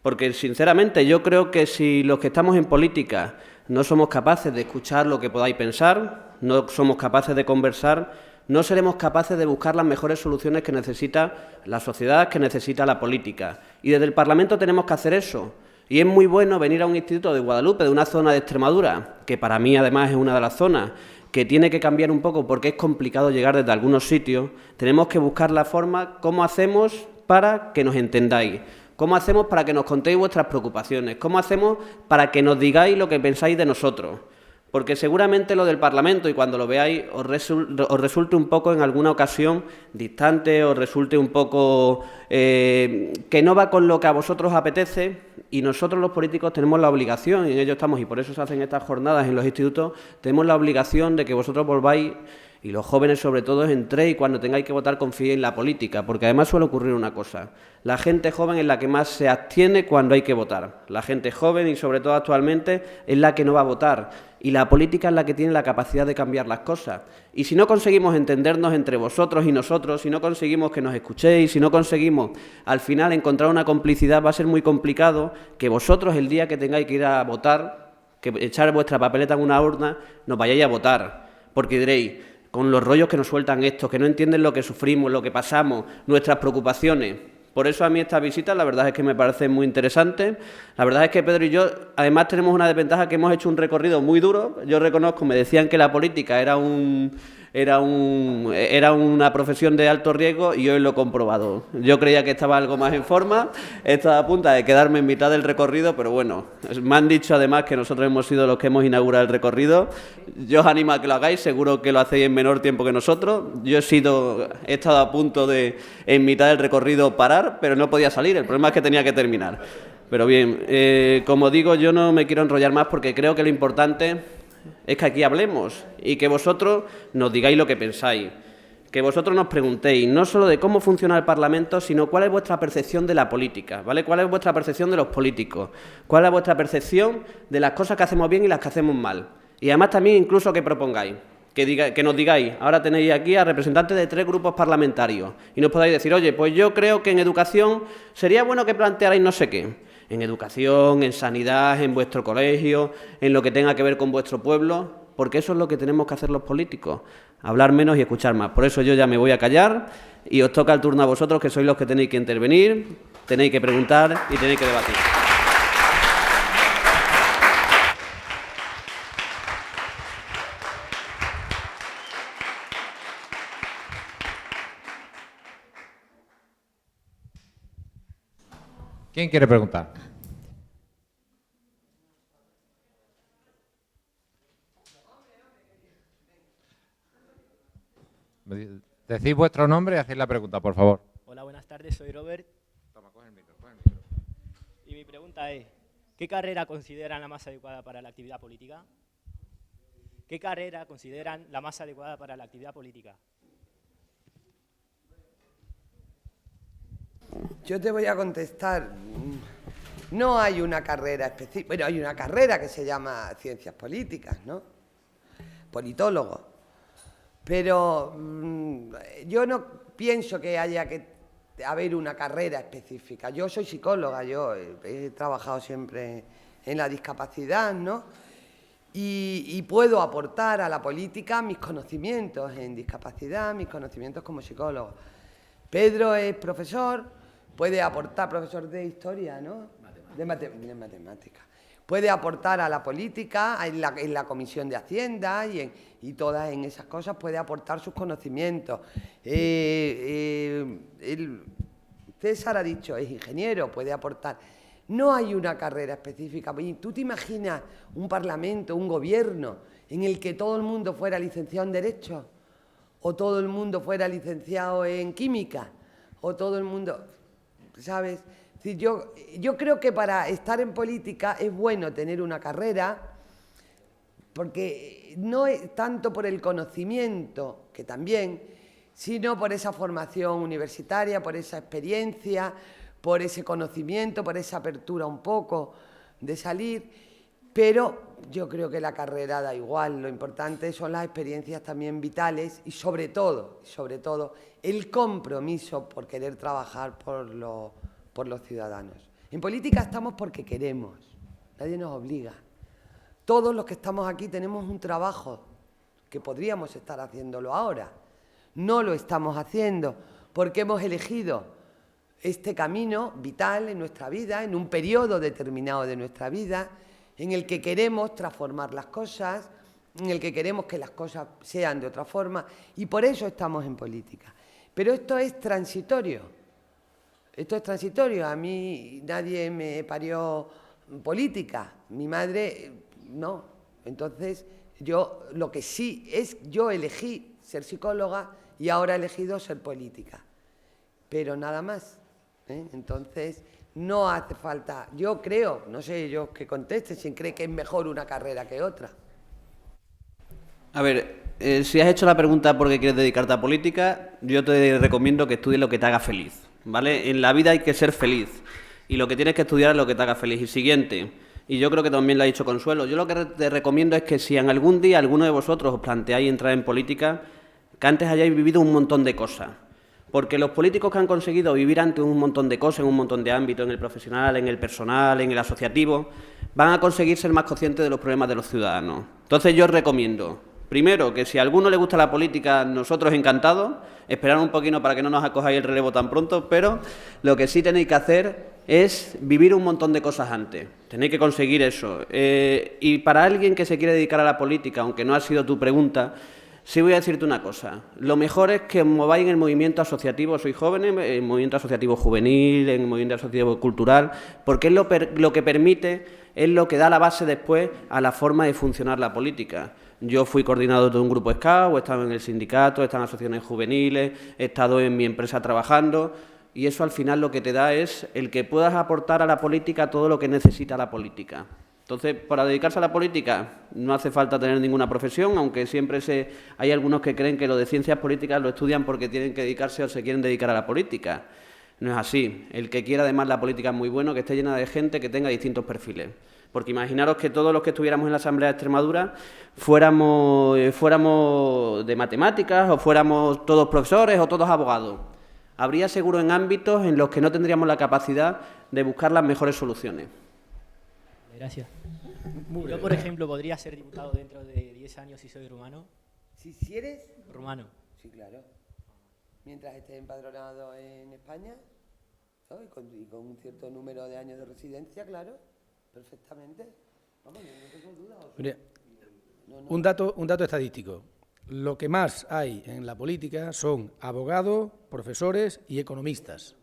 Porque, sinceramente, yo creo que si los que estamos en política no somos capaces de escuchar lo que podáis pensar, no somos capaces de conversar, no seremos capaces de buscar las mejores soluciones que necesita la sociedad, que necesita la política. Y desde el Parlamento tenemos que hacer eso. Y es muy bueno venir a un instituto de Guadalupe, de una zona de Extremadura, que para mí además es una de las zonas que tiene que cambiar un poco porque es complicado llegar desde algunos sitios. Tenemos que buscar la forma, cómo hacemos para que nos entendáis. ¿Cómo hacemos para que nos contéis vuestras preocupaciones? ¿Cómo hacemos para que nos digáis lo que pensáis de nosotros? Porque seguramente lo del Parlamento, y cuando lo veáis, os resulte un poco en alguna ocasión distante, os resulte un poco que no va con lo que a vosotros apetece, y nosotros los políticos tenemos la obligación, y en ello estamos, y por eso se hacen estas jornadas en los institutos, tenemos la obligación de que vosotros volváis, y los jóvenes sobre todo, entréis y cuando tengáis que votar confiéis en la política, porque además suele ocurrir una cosa, la gente joven es la que más se abstiene cuando hay que votar, la gente joven y sobre todo actualmente es la que no va a votar, y la política es la que tiene la capacidad de cambiar las cosas, y si no conseguimos entendernos entre vosotros y nosotros, si no conseguimos que nos escuchéis, si no conseguimos al final encontrar una complicidad, va a ser muy complicado que vosotros el día que tengáis que ir a votar, que echar vuestra papeleta en una urna, nos vayáis a votar, porque diréis, con los rollos que nos sueltan estos, que no entienden lo que sufrimos, lo que pasamos, nuestras preocupaciones. Por eso a mí esta visita la verdad es que me parece muy interesante. La verdad es que Pedro y yo además tenemos una desventaja, que hemos hecho un recorrido muy duro. Yo reconozco, me decían que la política era un era una profesión de alto riesgo y hoy lo he comprobado. Yo creía que estaba algo más en forma, estaba a punto de quedarme en mitad del recorrido, pero bueno, me han dicho además que nosotros hemos sido los que hemos inaugurado el recorrido. Yo os animo a que lo hagáis, seguro que lo hacéis en menor tiempo que nosotros. Yo he estado a punto de, en mitad del recorrido, parar, pero no podía salir, el problema es que tenía que terminar. Pero bien, como digo, yo no me quiero enrollar más porque creo que lo importante es que aquí hablemos y que vosotros nos digáis lo que pensáis, que vosotros nos preguntéis no solo de cómo funciona el Parlamento, sino cuál es vuestra percepción de la política, ¿vale? Cuál es vuestra percepción de los políticos, cuál es vuestra percepción de las cosas que hacemos bien y las que hacemos mal. Y además también incluso que propongáis, que nos digáis, ahora tenéis aquí a representantes de 3 grupos parlamentarios y nos podáis decir, oye, pues yo creo que en educación sería bueno que plantearais no sé qué. En educación, en sanidad, en vuestro colegio, en lo que tenga que ver con vuestro pueblo, porque eso es lo que tenemos que hacer los políticos, hablar menos y escuchar más. Por eso yo ya me voy a callar y os toca el turno a vosotros, que sois los que tenéis que intervenir, tenéis que preguntar y tenéis que debatir. ¿Quién quiere preguntar? Decid vuestro nombre y hacéis la pregunta, por favor. Hola, buenas tardes, soy Robert. Toma, coge el micro. Y mi pregunta es, ¿qué carrera consideran la más adecuada para la actividad política? ¿Qué carrera consideran la más adecuada para la actividad política? Yo te voy a contestar. No hay una carrera específica. Bueno, hay una carrera que se llama Ciencias Políticas, ¿no? Politólogo. Pero yo no pienso que haya que haber una carrera específica. Yo soy psicóloga, yo he trabajado siempre en la discapacidad, ¿no? Y puedo aportar a la política mis conocimientos en discapacidad, mis conocimientos como psicólogo. Pedro es profesor, puede aportar, profesor de historia, ¿no? De matemáticas. Puede aportar a la política, en la Comisión de Hacienda y todas en esas cosas puede aportar sus conocimientos. César ha dicho, es ingeniero, puede aportar. No hay una carrera específica. ¿Tú te imaginas un parlamento, un gobierno, en el que todo el mundo fuera licenciado en Derecho? ¿O todo el mundo fuera licenciado en Química? ¿O todo el mundo...? ¿Sabes? Es decir, yo creo que para estar en política es bueno tener una carrera, porque no es tanto por el conocimiento, que también, sino por esa formación universitaria, por esa experiencia, por ese conocimiento, por esa apertura un poco de salir, pero yo creo que la carrera da igual, lo importante son las experiencias también vitales y sobre todo, el compromiso por querer trabajar por los ciudadanos. En política estamos porque queremos, nadie nos obliga. Todos los que estamos aquí tenemos un trabajo que podríamos estar haciéndolo ahora. No lo estamos haciendo porque hemos elegido este camino vital en nuestra vida, en un periodo determinado de nuestra vida, en el que queremos transformar las cosas, en el que queremos que las cosas sean de otra forma, y por eso estamos en política. Pero esto es transitorio. Esto es transitorio. A mí nadie me parió política. Mi madre no. Entonces, yo lo que sí es, yo elegí ser psicóloga y ahora he elegido ser política. Pero nada más. Entonces, no hace falta, yo creo, no sé yo que conteste, si cree que es mejor una carrera que otra. A ver, si has hecho la pregunta porque quieres dedicarte a política, yo te recomiendo que estudies lo que te haga feliz, ¿vale? En la vida hay que ser feliz y lo que tienes que estudiar es lo que te haga feliz. Y siguiente, y yo creo que también lo ha dicho Consuelo, yo lo que te recomiendo es que si en algún día alguno de vosotros os planteáis entrar en política, que antes hayáis vivido un montón de cosas. Porque los políticos que han conseguido vivir antes un montón de cosas, en un montón de ámbitos, en el profesional, en el personal, en el asociativo, van a conseguir ser más conscientes de los problemas de los ciudadanos. Entonces yo os recomiendo, primero, que si a alguno le gusta la política, nosotros encantados, esperar un poquito para que no nos acojáis el relevo tan pronto, pero lo que sí tenéis que hacer es vivir un montón de cosas antes. Tenéis que conseguir eso. Y para alguien que se quiere dedicar a la política, aunque no ha sido tu pregunta, Sí voy a decirte una cosa, lo mejor es que os mováis en el movimiento asociativo, sois jóvenes, en el movimiento asociativo juvenil, en el movimiento asociativo cultural, porque es lo que permite, es lo que da la base después a la forma de funcionar la política. Yo fui coordinador de un grupo SCAUT, he estado en el sindicato, he estado en asociaciones juveniles, he estado en mi empresa trabajando, y eso al final lo que te da es el que puedas aportar a la política todo lo que necesita la política. Entonces, para dedicarse a la política no hace falta tener ninguna profesión, aunque siempre hay algunos que creen que lo de ciencias políticas lo estudian porque tienen que dedicarse o se quieren dedicar a la política. No es así. El que quiera además la política es muy bueno, que esté llena de gente que tenga distintos perfiles. Porque imaginaros que todos los que estuviéramos en la Asamblea de Extremadura fuéramos de matemáticas o fuéramos todos profesores o todos abogados. Habría seguro en ámbitos en los que no tendríamos la capacidad de buscar las mejores soluciones. Gracias. Yo, por ejemplo, podría ser diputado dentro de 10 años si soy rumano. ¿Si eres? Rumano. Sí, claro. Mientras estés empadronado en España, ¿no? y con un cierto número de años de residencia, claro, perfectamente. Vamos, no tengo duda. Mire, un dato estadístico. Lo que más hay en la política son abogados, profesores y economistas.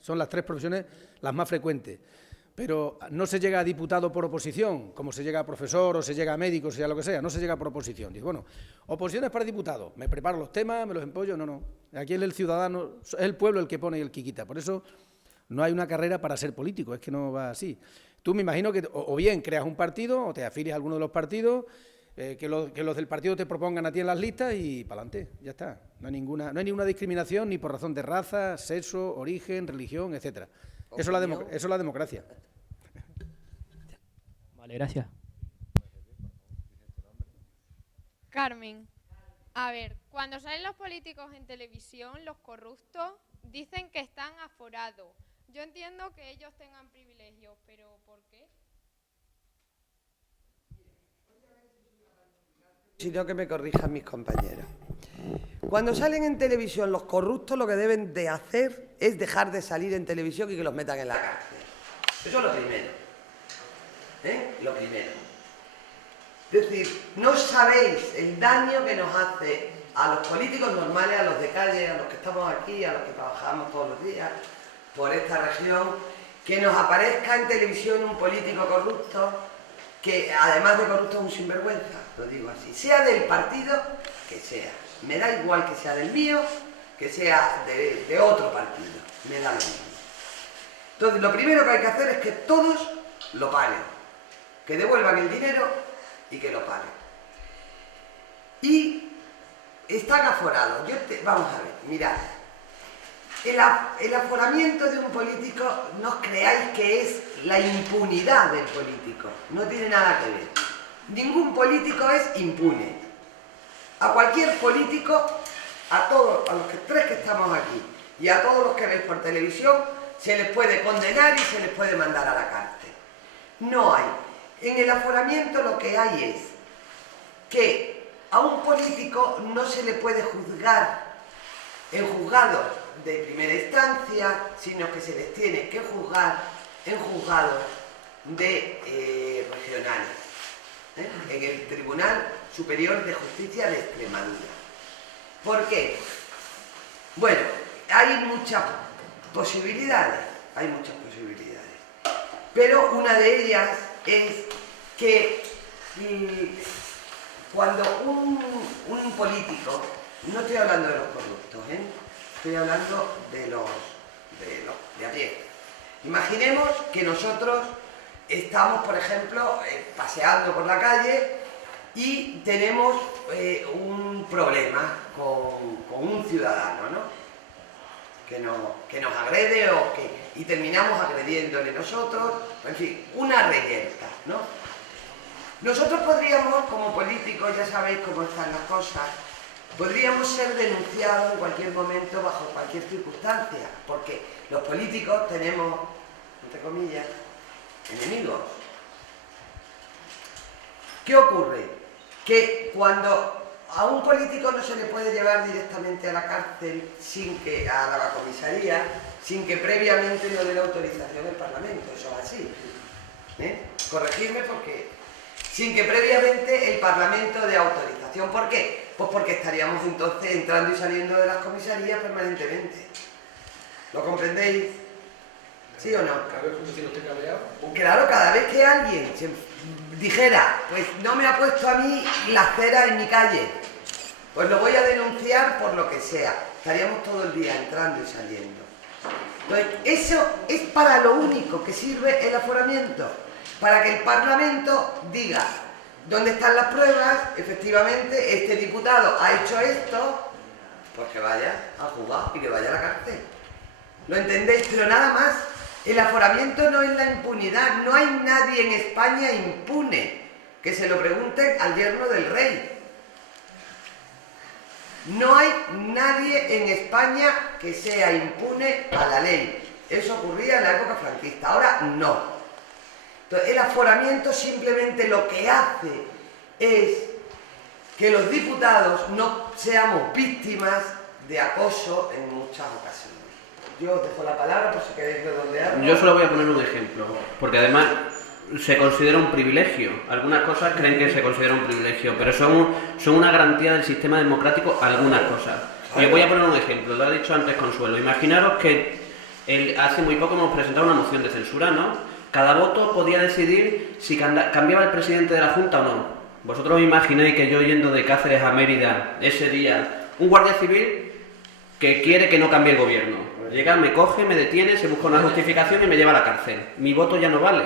Son las tres profesiones las más frecuentes. Pero no se llega a diputado por oposición, como se llega a profesor o se llega a médico, sea lo que sea, no se llega por oposición. Dice, bueno, oposiciones para diputado, me preparo los temas, me los empollo, no. Aquí es el ciudadano, es el pueblo el que pone y el que quita. Por eso no hay una carrera para ser político, es que no va así. Tú me imagino que o bien creas un partido o te afilias a alguno de los partidos, que los del partido te propongan a ti en las listas y para adelante, ya está. No hay ninguna discriminación ni por razón de raza, sexo, origen, religión, etcétera. Eso es la democracia. Vale, gracias. Carmen, a ver, cuando salen los políticos en televisión, los corruptos dicen que están aforados. Yo entiendo que ellos tengan privilegios, pero ¿por qué? Sino que me corrijan mis compañeros. Cuando salen en televisión los corruptos, lo que deben de hacer es dejar de salir en televisión y que los metan en la cárcel. Eso es lo primero. Lo primero. Es decir, no sabéis el daño que nos hace a los políticos normales, a los de calle, a los que estamos aquí, a los que trabajamos todos los días por esta región, que nos aparezca en televisión un político corrupto, que además de corrupto es un sinvergüenza, lo digo así, sea del partido que sea. Me da igual que sea del mío, que sea de otro partido, me da lo mismo. Entonces, lo primero que hay que hacer es que todos lo paguen, que devuelvan el dinero y que lo paguen. Y están aforados. Vamos a ver, mirad, el aforamiento de un político, no os creáis que es la impunidad del político, no tiene nada que ver. Ningún político es impune. A cualquier político, a los tres que estamos aquí y a todos los que veis por televisión, se les puede condenar y se les puede mandar a la cárcel. No hay. En el aforamiento lo que hay es que a un político no se le puede juzgar en juzgados de primera instancia, sino que se les tiene que juzgar en juzgados de regionales, en el Tribunal Superior de Justicia de Extremadura. ¿Por qué? Bueno, hay muchas posibilidades, pero una de ellas es que cuando un político, no estoy hablando de los corruptos, estoy hablando de a pie. Imaginemos que nosotros estamos, por ejemplo, paseando por la calle y tenemos un problema con un ciudadano, ¿no? que nos agrede y terminamos agrediéndole nosotros, en fin, una reyerta, ¿no? Nosotros podríamos, como políticos, ya sabéis cómo están las cosas, podríamos ser denunciados en cualquier momento, bajo cualquier circunstancia, porque los políticos tenemos, entre comillas, enemigos. ¿Qué ocurre? Que cuando a un político no se le puede llevar directamente a la cárcel a la comisaría, sin que previamente no dé la autorización del Parlamento, eso es así. Corregidme porque sin que previamente el Parlamento dé autorización. ¿Por qué? Pues porque estaríamos entonces entrando y saliendo de las comisarías permanentemente. ¿Lo comprendéis? ¿Sí o no? ¿Cada vez que usted esté cabreado? Claro, cada vez que alguien se dijera, pues no me ha puesto a mí la acera en mi calle, pues lo voy a denunciar por lo que sea. Estaríamos todo el día entrando y saliendo. Entonces, eso es para lo único que sirve el aforamiento, para que el Parlamento diga dónde están las pruebas, efectivamente, este diputado ha hecho esto, pues que vaya a jugar y que vaya a la cárcel. ¿Lo entendéis? Pero nada más, el aforamiento no es la impunidad, no hay nadie en España impune, que se lo pregunten al yerno del rey. No hay nadie en España que sea impune a la ley. Eso ocurría en la época franquista, ahora no. Entonces, el aforamiento simplemente lo que hace es que los diputados no seamos víctimas de acoso en muchas ocasiones. Yo os dejo la palabra por si queréis redondear. Yo solo voy a poner un ejemplo, porque además se considera un privilegio. Algunas cosas creen que se considera un privilegio, pero son una garantía del sistema democrático algunas cosas. Yo voy a poner un ejemplo, lo ha dicho antes Consuelo. Imaginaros que hace muy poco hemos presentado una moción de censura, ¿no? Cada voto podía decidir si cambiaba el presidente de la Junta o no. Vosotros os imagináis que yo yendo de Cáceres a Mérida ese día, un guardia civil que quiere que no cambie el gobierno. Llega, me coge, me detiene, se busca una justificación y me lleva a la cárcel. Mi voto ya no vale.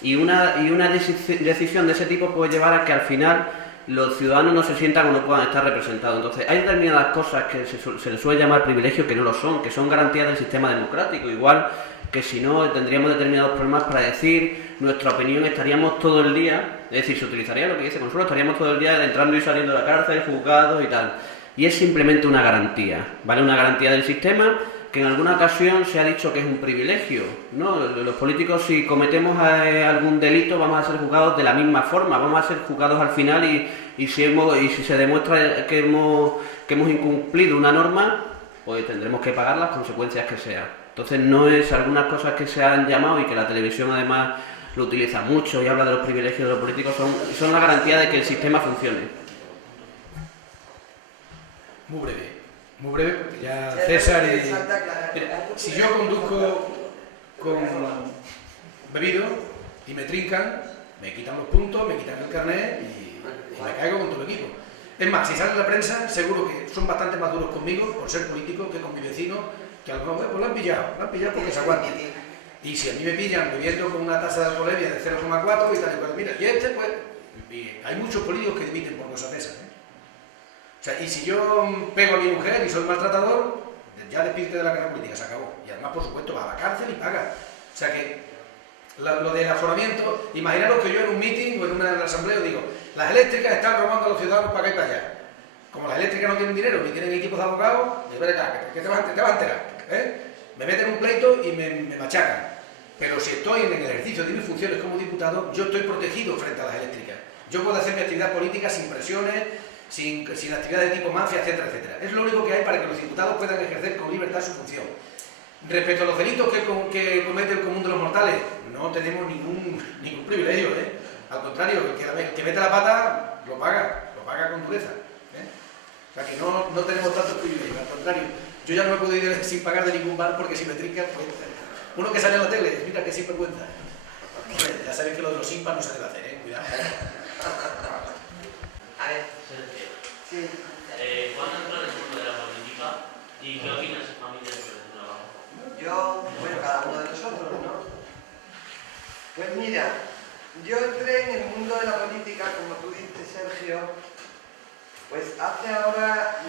Y una decisión de ese tipo puede llevar a que al final los ciudadanos no se sientan o no puedan estar representados. Entonces, hay determinadas cosas que se les suele llamar privilegio que no lo son, que son garantías del sistema democrático. Igual que si no, tendríamos determinados problemas para decir nuestra opinión, estaríamos todo el día, es decir, se utilizaría lo que dice Consuelo, estaríamos todo el día entrando y saliendo de la cárcel, juzgados y tal. Y es simplemente una garantía, ¿vale? Una garantía del sistema que en alguna ocasión se ha dicho que es un privilegio, ¿no? Los políticos, si cometemos algún delito, vamos a ser juzgados de la misma forma, vamos a ser juzgados al final y si se demuestra que hemos incumplido una norma, pues tendremos que pagar las consecuencias que sean. Entonces no es algunas cosas que se han llamado y que la televisión además lo utiliza mucho y habla de los privilegios de los políticos, son la garantía de que el sistema funcione. Muy breve, porque ya César y... Si yo conduzco con bebido y me trincan, me quitan los puntos, me quitan el carnet y me caigo con todo el equipo. Es más, si sale en la prensa, seguro que son bastante más duros conmigo, por ser político, que con mi vecino, que algunos pues lo han pillado porque se aguantan. Y si a mí me pillan bebiendo con una tasa de alcoholemia de 0,4 y tal, pues mira, y pues... hay muchos políticos que dimiten por cosas de esas, ¿eh? O sea, y si yo pego a mi mujer y soy maltratador, ya despídete de la carrera política, se acabó. Y además, por supuesto, va a la cárcel y paga. O sea que lo del aforamiento, imaginaros que yo en un meeting o en una asamblea digo, las eléctricas están robando a los ciudadanos para acá y para allá. Como las eléctricas no tienen dinero ni tienen equipos de abogados, digo, ven acá, que te vas a enterar, ¿eh? Me meten un pleito y me machacan. Pero si estoy en el ejercicio de mis funciones como diputado, yo estoy protegido frente a las eléctricas. Yo puedo hacer mi actividad política sin presiones, sin actividad de tipo mafia, etcétera, etcétera. Es lo único que hay para que los diputados puedan ejercer con libertad su función. Respecto a los delitos que comete el común de los mortales, no tenemos ningún privilegio, ¿eh? Al contrario, el que mete la pata lo paga con dureza, ¿eh? O sea que no tenemos tantos privilegios, al contrario. Yo ya no me puedo ir sin pagar de ningún bar porque si me trincan, pues uno que sale en la tele, mira que sinvergüenza. Ya sabéis que lo de los impas no se debe hacer, ¿eh? Cuidado. A ver. Sí. ¿Cuándo entró en el mundo de la política y qué opina su familia sobre su trabajo? Bueno, cada uno de nosotros, ¿no? Pues mira, yo entré en el mundo de la política, como tú dices, Sergio, pues hace ahora,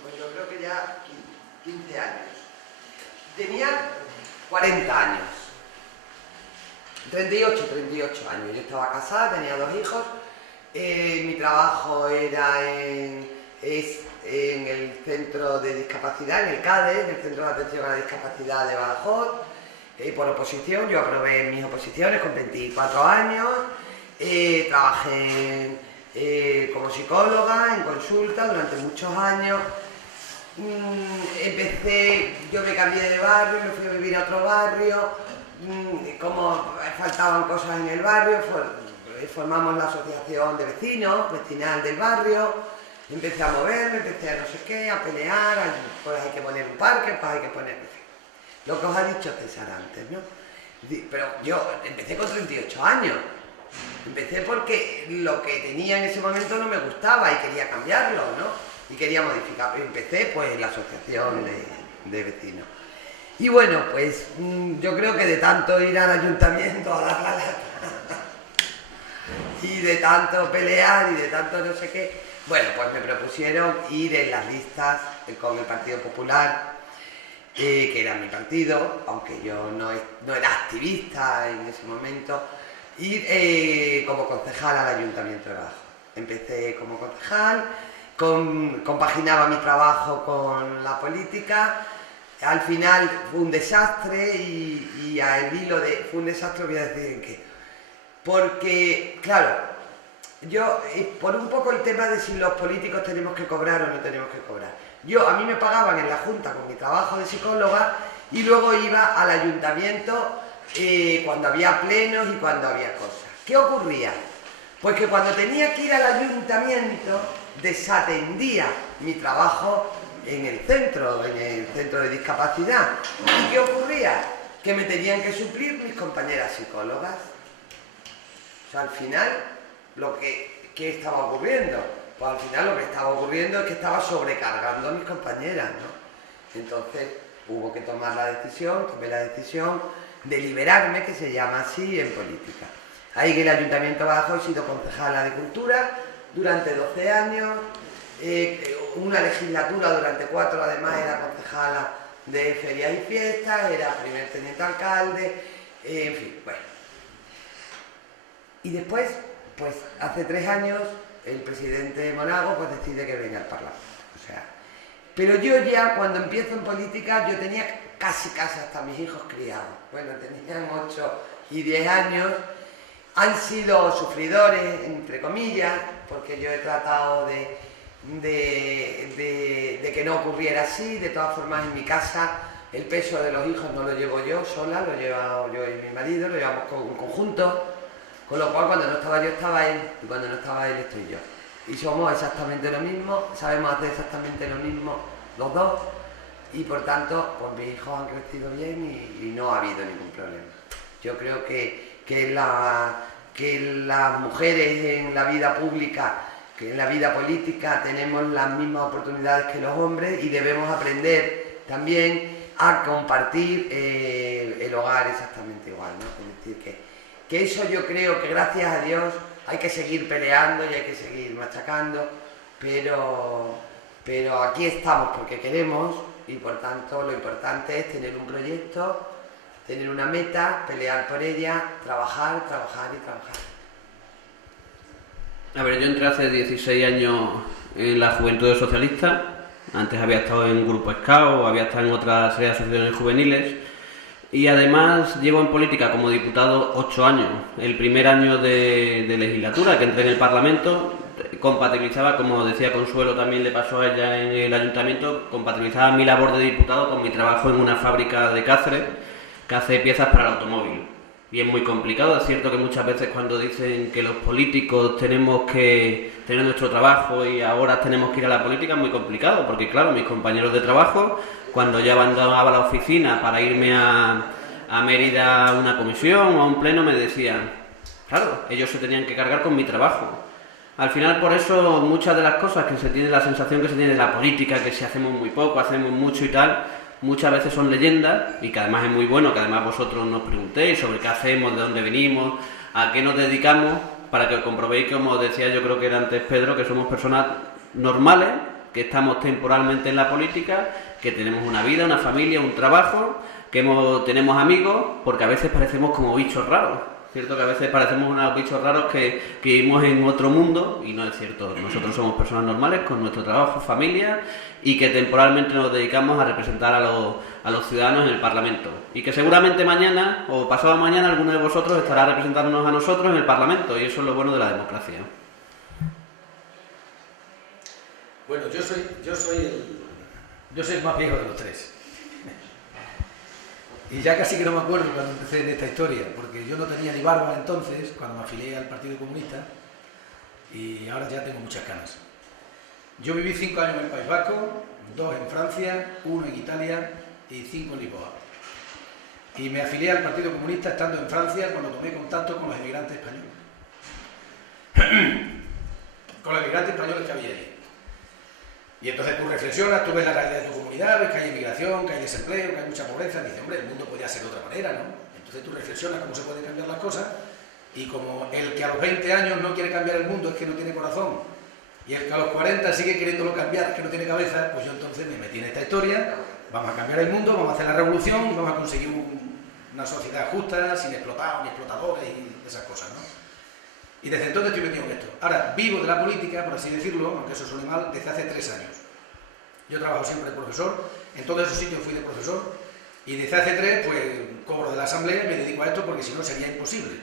pues yo creo que ya 15 años. Tenía 40 años. 38 años. Yo estaba casada, tenía 2 hijos. Mi trabajo era en el centro de discapacidad, en el CADE, en el Centro de Atención a la Discapacidad de Badajoz, por oposición. Yo aprobé mis oposiciones con 24 años, trabajé como psicóloga en consulta durante muchos años. Yo me cambié de barrio, me fui a vivir a otro barrio, como faltaban cosas en el barrio, formamos la asociación de vecinos, vecinal del barrio, Empecé a moverme, empecé a no sé qué, a pelear, pues hay que poner un parque, pues hay que poner... Lo que os ha dicho César antes, ¿no? Pero yo empecé con 38 años. Empecé porque lo que tenía en ese momento no me gustaba y quería cambiarlo, ¿no? Y quería modificarlo. Empecé pues en la asociación de vecinos. Y bueno, pues yo creo que de tanto ir al ayuntamiento a dar la lata y de tanto pelear y de tanto no sé qué, bueno, pues me propusieron ir en las listas con el Partido Popular, que era mi partido, aunque yo no era activista en ese momento, ir como concejal al Ayuntamiento de Bajo. Empecé como concejal, compaginaba mi trabajo con la política. Al final fue un desastre y al hilo de... Fue un desastre, voy a decir en qué. Porque, claro, yo, por un poco el tema de si los políticos tenemos que cobrar o no tenemos que cobrar. A mí me pagaban en la Junta con mi trabajo de psicóloga y luego iba al ayuntamiento cuando había plenos y cuando había cosas. ¿Qué ocurría? Pues que cuando tenía que ir al ayuntamiento desatendía mi trabajo en el centro de discapacidad. ¿Y qué ocurría? Que me tenían que suplir mis compañeras psicólogas. O sea, al final, ¿qué estaba ocurriendo? Pues al final lo que estaba ocurriendo es que estaba sobrecargando a mis compañeras, ¿no? Entonces hubo que tomé la decisión de liberarme, que se llama así en política. Ahí en el Ayuntamiento de Badajoz he sido concejala de Cultura durante 12 años, una legislatura durante 4 además era concejala de ferias y fiestas, era primer teniente alcalde, en fin, bueno. Y después, pues hace 3 años, el presidente Monago pues decide que venga al Parlamento. O sea, pero yo ya cuando empiezo en política yo tenía casi hasta mis hijos criados. Bueno, tenían 8 y 10 años. Han sido sufridores, entre comillas, porque yo he tratado de que no ocurriera así. De todas formas, en mi casa el peso de los hijos no lo llevo yo sola, lo llevo yo y mi marido, lo llevamos en conjunto. Con lo cual, cuando no estaba yo, estaba él, y cuando no estaba él, estoy yo. Y somos exactamente lo mismo, sabemos hacer exactamente lo mismo los dos, y por tanto, pues mis hijos han crecido bien y no ha habido ningún problema. Yo creo que las mujeres en la vida pública, que en la vida política, tenemos las mismas oportunidades que los hombres y debemos aprender también a compartir el hogar exactamente igual, ¿no? Es decir, que eso yo creo que gracias a Dios hay que seguir peleando y hay que seguir machacando, pero aquí estamos porque queremos y por tanto lo importante es tener un proyecto, tener una meta, pelear por ella, trabajar y trabajar. A ver, yo entré hace 16 años en la Juventud Socialista. Antes había estado en Grupo Scout, había estado en otra serie de asociaciones juveniles. Y además llevo en política como diputado 8 años. El primer año de legislatura que entré en el Parlamento, compatibilizaba, como decía Consuelo, también le pasó a ella en el Ayuntamiento, compatibilizaba mi labor de diputado con mi trabajo en una fábrica de Cáceres que hace piezas para el automóvil. Y es muy complicado, es cierto que muchas veces cuando dicen que los políticos tenemos que tener nuestro trabajo y ahora tenemos que ir a la política, es muy complicado, porque claro, mis compañeros de trabajo, cuando ya abandonaba la oficina para irme a Mérida a una comisión o a un pleno, me decían, claro, ellos se tenían que cargar con mi trabajo. Al final, por eso, muchas de las cosas que se tiene, la sensación que se tiene de la política, que si hacemos muy poco, hacemos mucho y tal, muchas veces son leyendas, y que además es muy bueno que además vosotros nos preguntéis sobre qué hacemos, de dónde venimos, a qué nos dedicamos, para que comprobéis, como decía, yo creo que era antes Pedro, que somos personas normales, que estamos temporalmente en la política, que tenemos una vida, una familia, un trabajo, que tenemos amigos, porque a veces parecemos como bichos raros. Cierto que a veces parecemos unos bichos raros que vivimos en otro mundo, y no es cierto. Nosotros somos personas normales con nuestro trabajo, familia, y que temporalmente nos dedicamos a representar a los ciudadanos en el Parlamento. Y que seguramente mañana o pasado mañana alguno de vosotros estará representándonos a nosotros en el Parlamento, y eso es lo bueno de la democracia. Bueno, yo soy el más viejo de los tres. Y ya casi que no me acuerdo cuando empecé en esta historia, porque yo no tenía ni barba entonces, cuando me afilié al Partido Comunista, y ahora ya tengo muchas canas. Yo viví 5 años en el País Vasco, 2 en Francia, 1 en Italia y 5 en Lisboa. Y me afilié al Partido Comunista estando en Francia cuando tomé contacto con los emigrantes españoles. Con los emigrantes españoles que había allí. Y entonces tú reflexionas, tú ves la realidad de tu comunidad, ves que hay inmigración, que hay desempleo, que hay mucha pobreza, y dices, hombre, el mundo podría ser de otra manera, ¿no? Entonces tú reflexionas cómo se pueden cambiar las cosas, y como el que a los 20 años no quiere cambiar el mundo es que no tiene corazón, y el que a los 40 sigue queriéndolo cambiar es que no tiene cabeza, pues yo entonces me metí en esta historia, vamos a cambiar el mundo, vamos a hacer la revolución y vamos a conseguir una sociedad justa, sin explotados ni explotadores y esas cosas, ¿no? Y desde entonces estoy metido en esto. Ahora, vivo de la política, por así decirlo, aunque eso suene mal, desde hace 3 años. Yo trabajo siempre de profesor, en todos esos sitios fui de profesor, y desde hace 3, pues, cobro de la asamblea y me dedico a esto porque si no sería imposible.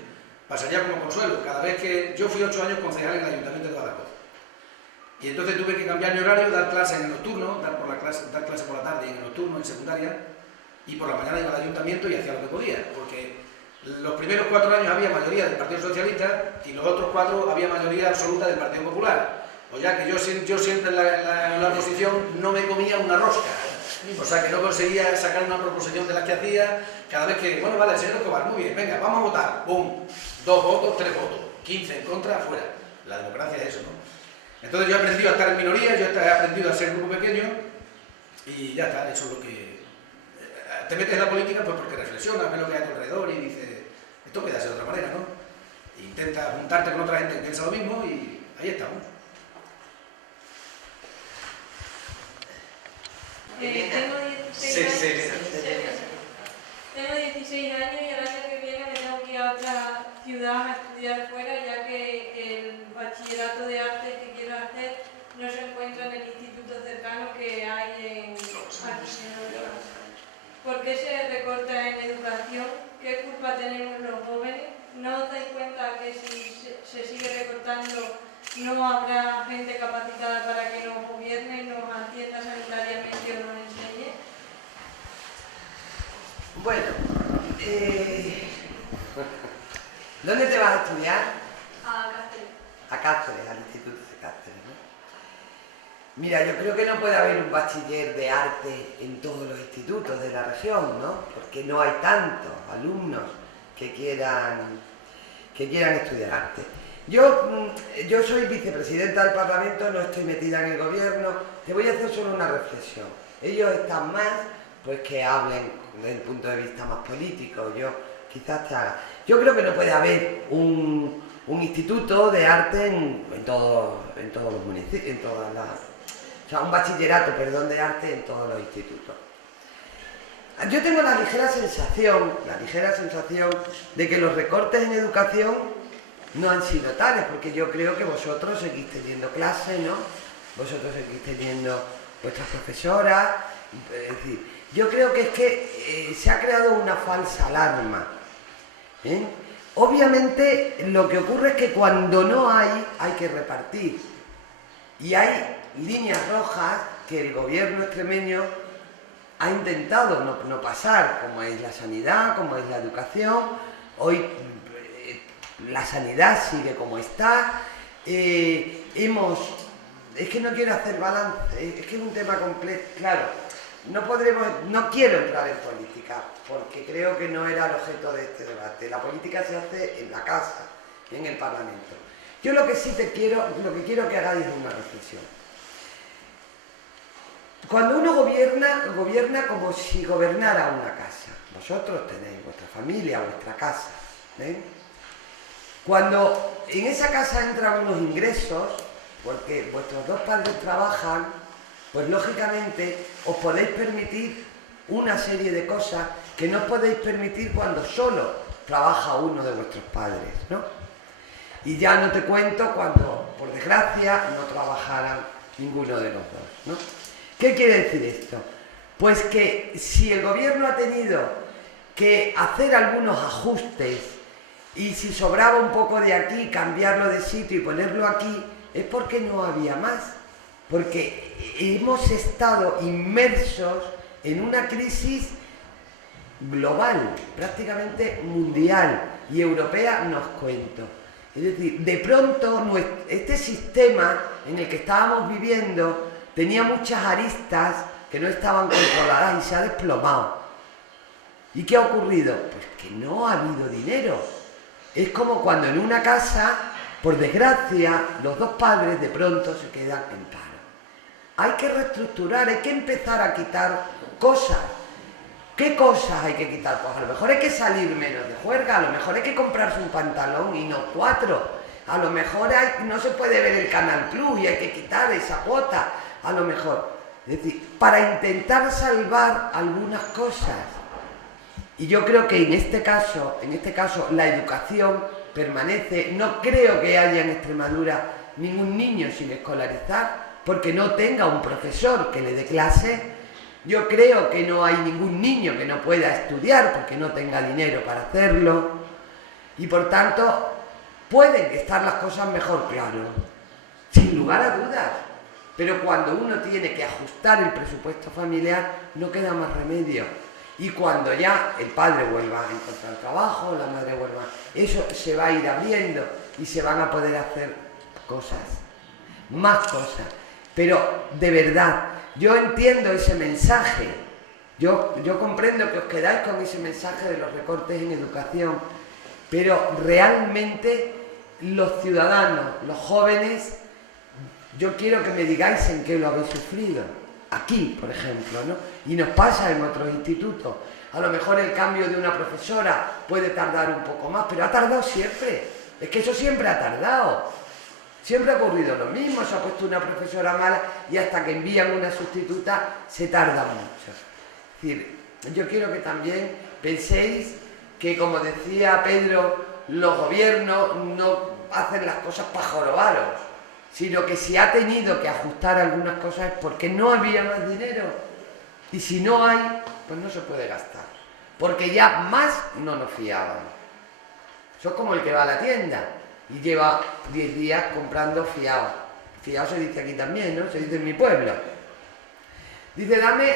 Pasaría como Consuelo, cada vez que... Yo fui 8 años concejal en el Ayuntamiento de Badajoz. Y entonces tuve que cambiar mi horario, dar clases en el nocturno, dar clase por la tarde en el nocturno, en secundaria, y por la mañana iba al ayuntamiento y hacía lo que podía, porque los primeros 4 años había mayoría del Partido Socialista y los otros 4 había mayoría absoluta del Partido Popular. O ya que yo siempre en la oposición no me comía una rosca, o sea que no conseguía sacar una proposición de las que hacía, cada vez que, bueno, vale, señor Escobar, muy bien, venga, vamos a votar, ¡pum! 2 votos, 3 votos, 15 en contra, fuera. La democracia es eso, ¿no? Entonces yo he aprendido a estar en minoría, yo he aprendido a ser grupo pequeño y ya está, eso es lo que... Te metes en la política pues porque reflexionas, ves lo que hay a tu alrededor y dices, esto puede ser de otra manera, ¿no? E intentas juntarte con otra gente que piensa lo mismo y ahí estamos. Tengo 16 años y el año que viene me tengo que ir a otra ciudad a estudiar fuera, ya que el bachillerato de arte que quiero hacer no se encuentra en el instituto cercano que hay en Argentina. ¿Por qué se recorta en educación? ¿Qué culpa tenemos los jóvenes? ¿No os dais cuenta que si se sigue recortando no habrá gente capacitada para que nos gobierne, nos atienda sanitariamente o nos enseñe? Bueno, ¿dónde te vas a estudiar? A Cáceres. A Cáceres, al Instituto de Cáceres, ¿no? Mira, yo creo que no puede haber un bachiller de arte en todos los institutos de la región, ¿no? Porque no hay tantos alumnos que quieran estudiar arte. Yo soy vicepresidenta del Parlamento, no estoy metida en el gobierno, te voy a hacer solo una reflexión. Ellos están más, pues que hablen desde el punto de vista más político, yo quizás te haga. Yo creo que no puede haber un instituto de arte en todos los municipios, o sea, un bachillerato, perdón, de arte en todos los institutos. Yo tengo la ligera sensación de que los recortes en educación no han sido tales, porque yo creo que vosotros seguís teniendo clases, ¿no? Vosotros seguís teniendo vuestras profesoras, es decir, yo creo que es que se ha creado una falsa alarma, ¿eh? Obviamente lo que ocurre es que cuando no hay que repartir, y hay líneas rojas que el gobierno extremeño ha intentado no pasar, como es la sanidad, como es la educación. Hoy la sanidad sigue como está, es que no quiero hacer balance, es que es un tema completo, claro, no quiero entrar en política, porque creo que no era el objeto de este debate. La política se hace en la casa, en el Parlamento. Yo lo que quiero que hagáis es una reflexión. Cuando uno gobierna como si gobernara una casa. Vosotros tenéis vuestra familia, vuestra casa, ¿eh? Cuando en esa casa entran unos ingresos, porque vuestros 2 padres trabajan, pues lógicamente os podéis permitir una serie de cosas que no os podéis permitir cuando solo trabaja uno de vuestros padres, ¿no? Y ya no te cuento cuando, por desgracia, no trabajaran ninguno de los 2, ¿no? ¿Qué quiere decir esto? Pues que si el gobierno ha tenido que hacer algunos ajustes y si sobraba un poco de aquí, cambiarlo de sitio y ponerlo aquí, es porque no había más. Porque hemos estado inmersos en una crisis global, prácticamente mundial, y europea nos cuento. Es decir, de pronto este sistema en el que estábamos viviendo tenía muchas aristas que no estaban controladas y se ha desplomado. ¿Y qué ha ocurrido? Pues que no ha habido dinero. Es como cuando en una casa, por desgracia, los dos padres de pronto se quedan en paro. Hay que reestructurar, hay que empezar a quitar cosas. ¿Qué cosas hay que quitar? Pues a lo mejor hay que salir menos de juerga, a lo mejor hay que comprarse un pantalón y no 4. A lo mejor no se puede ver el Canal Plus y hay que quitar esa cuota. A lo mejor. Es decir, para intentar salvar algunas cosas. Y yo creo que en este caso, la educación permanece. No creo que haya en Extremadura ningún niño sin escolarizar porque no tenga un profesor que le dé clase. Yo creo que no hay ningún niño que no pueda estudiar porque no tenga dinero para hacerlo. Y por tanto, pueden estar las cosas mejor, claro, sin lugar a dudas. Pero cuando uno tiene que ajustar el presupuesto familiar, no queda más remedio. Y cuando ya el padre vuelva a encontrar trabajo, la madre vuelva, eso se va a ir abriendo y se van a poder hacer cosas, más cosas. Pero de verdad, yo entiendo ese mensaje, yo comprendo que os quedáis con ese mensaje de los recortes en educación, pero realmente los ciudadanos, los jóvenes, yo quiero que me digáis en qué lo habéis sufrido. Aquí, por ejemplo, ¿no? Y nos pasa en otros institutos. A lo mejor el cambio de una profesora puede tardar un poco más, pero ha tardado siempre. Es que eso siempre ha tardado. Siempre ha ocurrido lo mismo, se ha puesto una profesora mala y hasta que envían una sustituta se tarda mucho. Es decir, yo quiero que también penséis que, como decía Pedro, los gobiernos no hacen las cosas para jorobaros, sino que si ha tenido que ajustar algunas cosas es porque no había más dinero. Y si no hay, pues no se puede gastar. Porque ya más no nos fiaban. Eso es como el que va a la tienda y lleva 10 días comprando fiado. Fiado se dice aquí también, ¿no? Se dice en mi pueblo. Dice, dame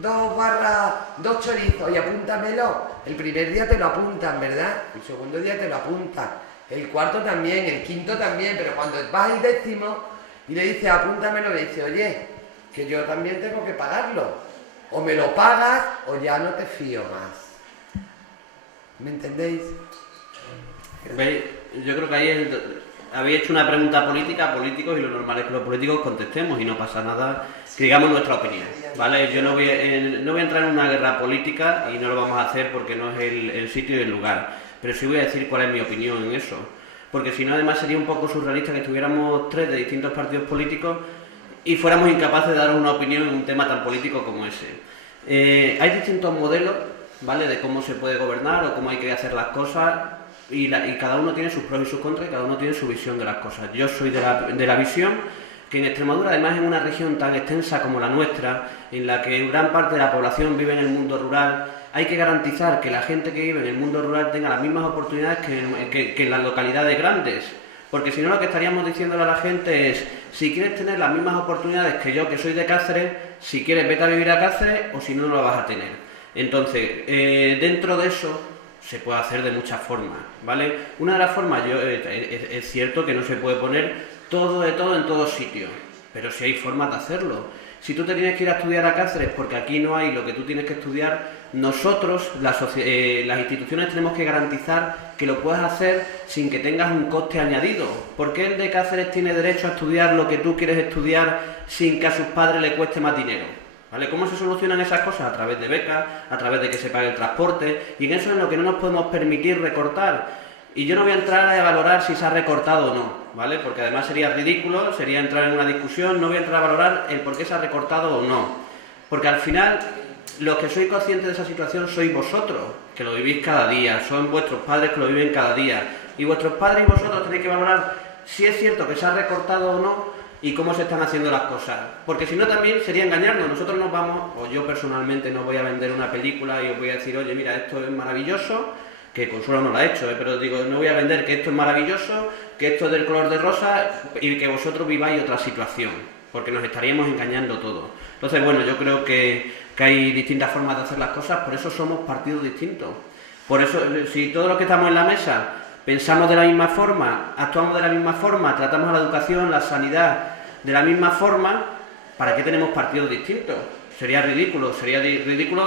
2 chorizos y apúntamelo. El primer día te lo apuntan, ¿verdad? El segundo día te lo apuntan. El cuarto también, el quinto también, pero cuando vas al 10º y le dices apúntamelo, le dice, oye, que yo también tengo que pagarlo. O me lo pagas o ya no te fío más. ¿Me entendéis? Yo creo que ahí habéis hecho una pregunta política a políticos y lo normal es que los políticos contestemos y no pasa nada, que digamos nuestra opinión, ¿vale? Yo no voy a entrar en una guerra política y no lo vamos a hacer porque no es el sitio y el lugar. Pero sí voy a decir cuál es mi opinión en eso, porque si no además sería un poco surrealista que estuviéramos 3 de distintos partidos políticos y fuéramos incapaces de dar una opinión en un tema tan político como ese. Hay distintos modelos, ¿vale?, de cómo se puede gobernar o cómo hay que hacer las cosas y cada uno tiene sus pros y sus contras y cada uno tiene su visión de las cosas. Yo soy de la visión que en Extremadura, además en una región tan extensa como la nuestra, en la que gran parte de la población vive en el mundo rural, hay que garantizar que la gente que vive en el mundo rural tenga las mismas oportunidades que en las localidades grandes. Porque si no, lo que estaríamos diciéndole a la gente es, si quieres tener las mismas oportunidades que yo, que soy de Cáceres, si quieres vete a vivir a Cáceres o si no, no lo vas a tener. Entonces, dentro de eso se puede hacer de muchas formas, ¿vale? Una de las formas, es cierto que no se puede poner todo de todo en todos sitios, pero sí hay formas de hacerlo. Si tú te tienes que ir a estudiar a Cáceres porque aquí no hay lo que tú tienes que estudiar, nosotros, las instituciones, tenemos que garantizar que lo puedas hacer sin que tengas un coste añadido. ¿Por qué el de Cáceres tiene derecho a estudiar lo que tú quieres estudiar sin que a sus padres le cueste más dinero? ¿Vale? ¿Cómo se solucionan esas cosas? A través de becas, a través de que se pague el transporte, y en eso es lo que no nos podemos permitir recortar. Y yo no voy a entrar a valorar si se ha recortado o no, ¿vale? Porque además sería ridículo, sería entrar en una discusión, no voy a entrar a valorar el por qué se ha recortado o no. Porque al final, los que sois conscientes de esa situación sois vosotros, que lo vivís cada día, son vuestros padres que lo viven cada día. Y vuestros padres y vosotros tenéis que valorar si es cierto que se ha recortado o no y cómo se están haciendo las cosas. Porque si no también sería engañarnos. Nosotros nos vamos, o yo personalmente no voy a vender una película y os voy a decir, oye, mira, esto es maravilloso, que Consuelo no lo ha hecho, pero digo, no voy a vender que esto es maravilloso, que esto es del color de rosa y que vosotros viváis otra situación, porque nos estaríamos engañando todos. Entonces, bueno, yo creo que hay distintas formas de hacer las cosas, por eso somos partidos distintos. Por eso, si todos los que estamos en la mesa pensamos de la misma forma, actuamos de la misma forma, tratamos a la educación, la sanidad de la misma forma, ¿para qué tenemos partidos distintos? Sería ridículo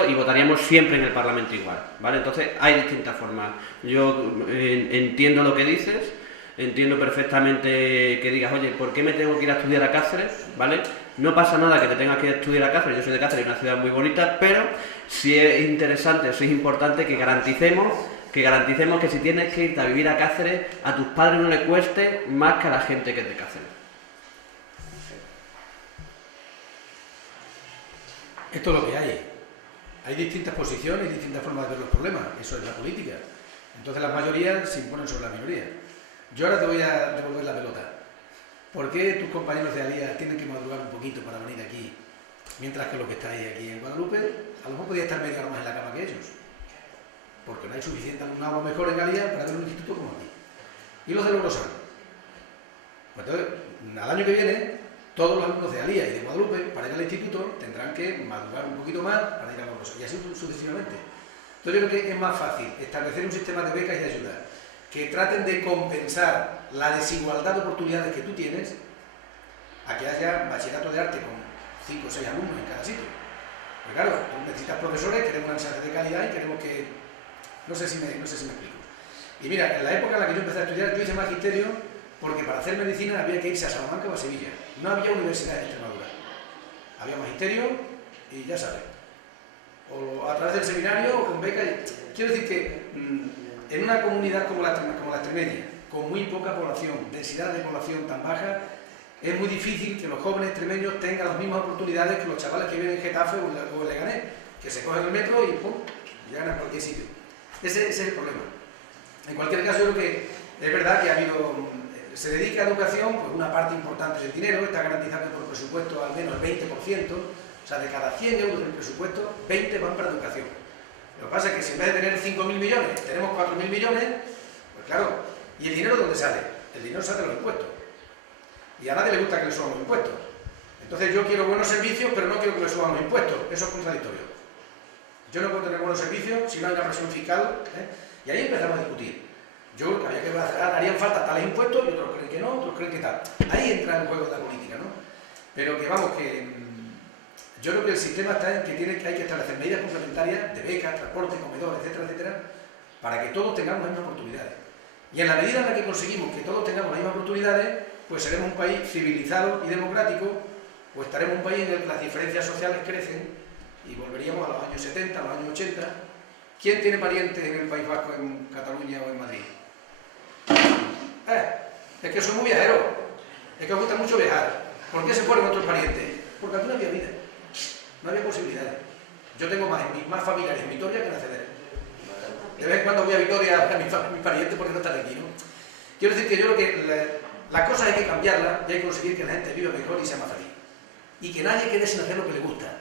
y votaríamos siempre en el Parlamento igual, ¿vale? Entonces hay distintas formas. Yo entiendo lo que dices, entiendo perfectamente que digas, oye, ¿por qué me tengo que ir a estudiar a Cáceres? ¿Vale? No pasa nada que te tengas que ir a estudiar a Cáceres, yo soy de Cáceres, una ciudad muy bonita, pero sí es interesante, sí es importante que garanticemos que si tienes que irte a vivir a Cáceres, a tus padres no les cueste más que a la gente que es de Cáceres. Esto es lo que hay. Hay distintas posiciones y distintas formas de ver los problemas. Eso es la política. Entonces las mayorías se imponen sobre la minoría. Yo ahora te voy a devolver la pelota. ¿Por qué tus compañeros de Alía tienen que madrugar un poquito para venir aquí, mientras que los que estáis aquí en Guadalupe, a lo mejor podía estar media hora más en la cama que ellos? Porque no hay suficiente alumnado mejor en Alía para ver un instituto como aquí. ¿Y los del Eurosano? Pues entonces, al año que viene, todos los alumnos de Alía y de Guadalupe, para ir al instituto, tendrán que madrugar un poquito más para ir a Eurosano, y así sucesivamente. Entonces yo creo que es más fácil establecer un sistema de becas y de ayudas que traten de compensar la desigualdad de oportunidades que tú tienes, a que haya bachillerato de arte con 5 o 6 alumnos en cada sitio. Porque claro, tú necesitas profesores, queremos una enseñanza de calidad y queremos que... No sé si me explico. Y mira, en la época en la que yo empecé a estudiar, yo hice magisterio porque para hacer medicina había que irse a Salamanca o a Sevilla. No había universidad en Extremadura. Había magisterio y ya sabes. O a través del seminario o con beca. Quiero decir que en una comunidad como la extremeña, con muy poca población, densidad de población tan baja, es muy difícil que los jóvenes extremeños tengan las mismas oportunidades que los chavales que viven en Getafe o en Leganés, que se cogen el metro y ¡pum!, llegan a cualquier sitio. Ese es el problema. En cualquier caso, yo creo que es verdad que se dedica a educación, pues una parte importante del dinero, está garantizado por presupuesto al menos el 20%, o sea, de cada 100 euros del presupuesto, 20 van para educación. Lo que pasa es que si en vez de tener 5.000 millones, tenemos 4.000 millones, pues claro, ¿y el dinero dónde sale? El dinero sale de los impuestos. Y a nadie le gusta que le suban los impuestos. Entonces yo quiero buenos servicios, pero no quiero que me suban los impuestos. Eso es contradictorio. Yo no puedo tener buenos servicios si no hay una presión fiscal, y ahí empezamos a discutir. Yo creo que había que harían falta tales impuestos, y otros creen que no, otros creen que tal. Ahí entra el juego de la política, ¿no? Pero que vamos, que yo creo que el sistema está en que hay que establecer medidas complementarias de becas, transporte, comedor, etcétera, etcétera, para que todos tengamos las mismas oportunidades. Y en la medida en la que conseguimos que todos tengamos las mismas oportunidades, pues seremos un país civilizado y democrático, o estaremos un país en el que las diferencias sociales crecen y volveríamos a los años 70, a los años 80. ¿Quién tiene parientes en el País Vasco, en Cataluña o en Madrid? Es que soy muy viajero, es que os gusta mucho viajar. ¿Por qué se ponen otros parientes? Porque aquí no había vida, no había posibilidades. Yo tengo más familiares en Vitoria que en Aceder. De vez en cuando voy a Vitoria a mis parientes porque no están aquí, ¿no? Quiero decir que yo creo que las cosas hay que cambiarlas y hay que conseguir que la gente viva mejor y sea más feliz. Y que nadie quede sin hacer lo que le gusta.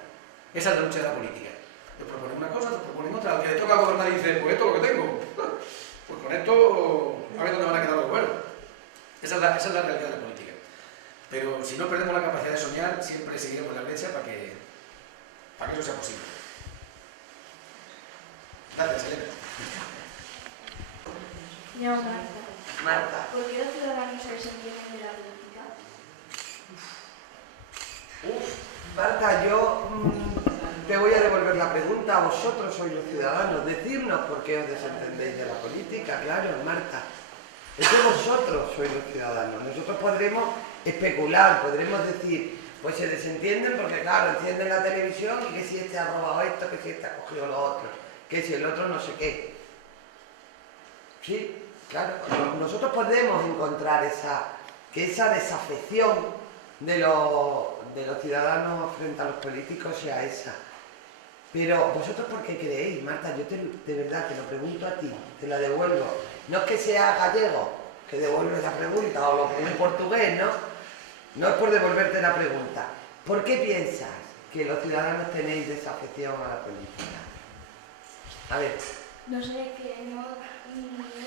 Esa es la lucha de la política. Te proponen una cosa, te proponen otra. Al que le toca gobernar y dice, pues esto es lo que tengo. Pues con esto, a ver dónde van a quedar los buenos. Esa es la realidad de la política. Pero si no perdemos la capacidad de soñar, siempre seguiremos la brecha para que eso sea posible. Gracias, Elena. Marta. ¿Por qué los ciudadanos se desentienden de la política? Marta, yo te voy a devolver la pregunta. Vosotros sois los ciudadanos. Decidnos por qué os desentendéis de la política. Claro, Marta. Es que vosotros sois los ciudadanos. Nosotros podremos especular, podremos decir, pues se desentienden porque, claro, encienden la televisión y que si este ha robado esto, que si este ha cogido lo otro, que si el otro no sé qué. Sí, claro. Nosotros podemos encontrar esa desafección de los ciudadanos frente a los políticos sea esa. Pero vosotros, ¿por qué creéis, Marta? Yo de verdad te lo pregunto a ti, te la devuelvo. No es que sea gallego, que devuelves la pregunta, o lo pongo en portugués, ¿no? No es por devolverte la pregunta. ¿Por qué piensas que los ciudadanos tenéis desafección a la política? A ver. No sé, que no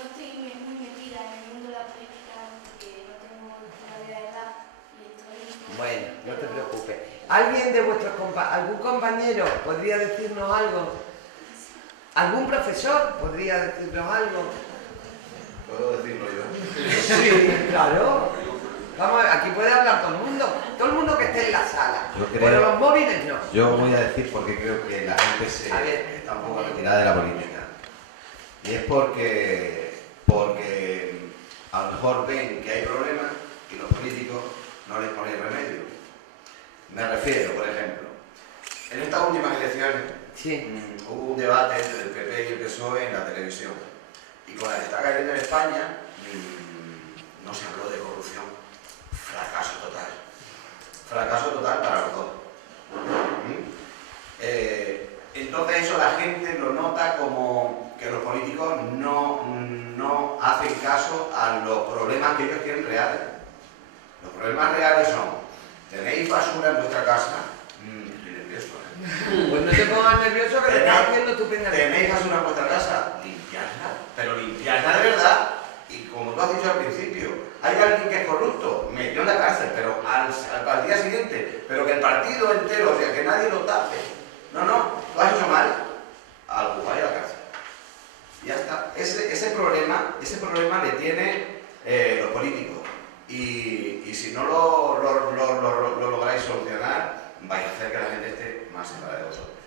estoy muy metida en el mundo de la política porque no tengo todavía edad y estoy... Bueno, no te preocupes. ¿Alguien de vuestros algún compañero podría decirnos algo? ¿Algún profesor podría decirnos algo? ¿Puedo decirlo yo? Sí, claro. Vamos, aquí puede hablar todo el mundo que esté en la sala. Pero los móviles no. Yo voy a decir porque creo que la gente está un poco retirada de la política. Y es porque a lo mejor ven que hay problemas y los políticos no les ponen remedio. Me refiero, por ejemplo, en estas últimas elecciones hubo un debate entre el PP y el PSOE en la televisión. Y con la que está cayendo en España, no se habló de corrupción. Fracaso total. Fracaso total para los dos. Entonces eso la gente lo nota como que los políticos no hacen caso a los problemas que ellos tienen reales. Los problemas reales son: ¿tenéis basura en vuestra casa? Estoy nervioso, ¿eh? Pues no te pongas nervioso que te estás haciendo estupendamente. ¿Tenéis basura en vuestra casa? Limpiadla, pero limpiadla de verdad. Y como tú has dicho al principio, hay alguien que es corrupto, metió en la cárcel, pero al día siguiente, pero que el partido entero, o sea, que nadie lo tape. No, lo has hecho mal, al juzgar y a la cárcel. Ya está. Ese problema le tiene los políticos. Y si no lo lográis solucionar, vais a hacer que la gente esté más separada de vosotros.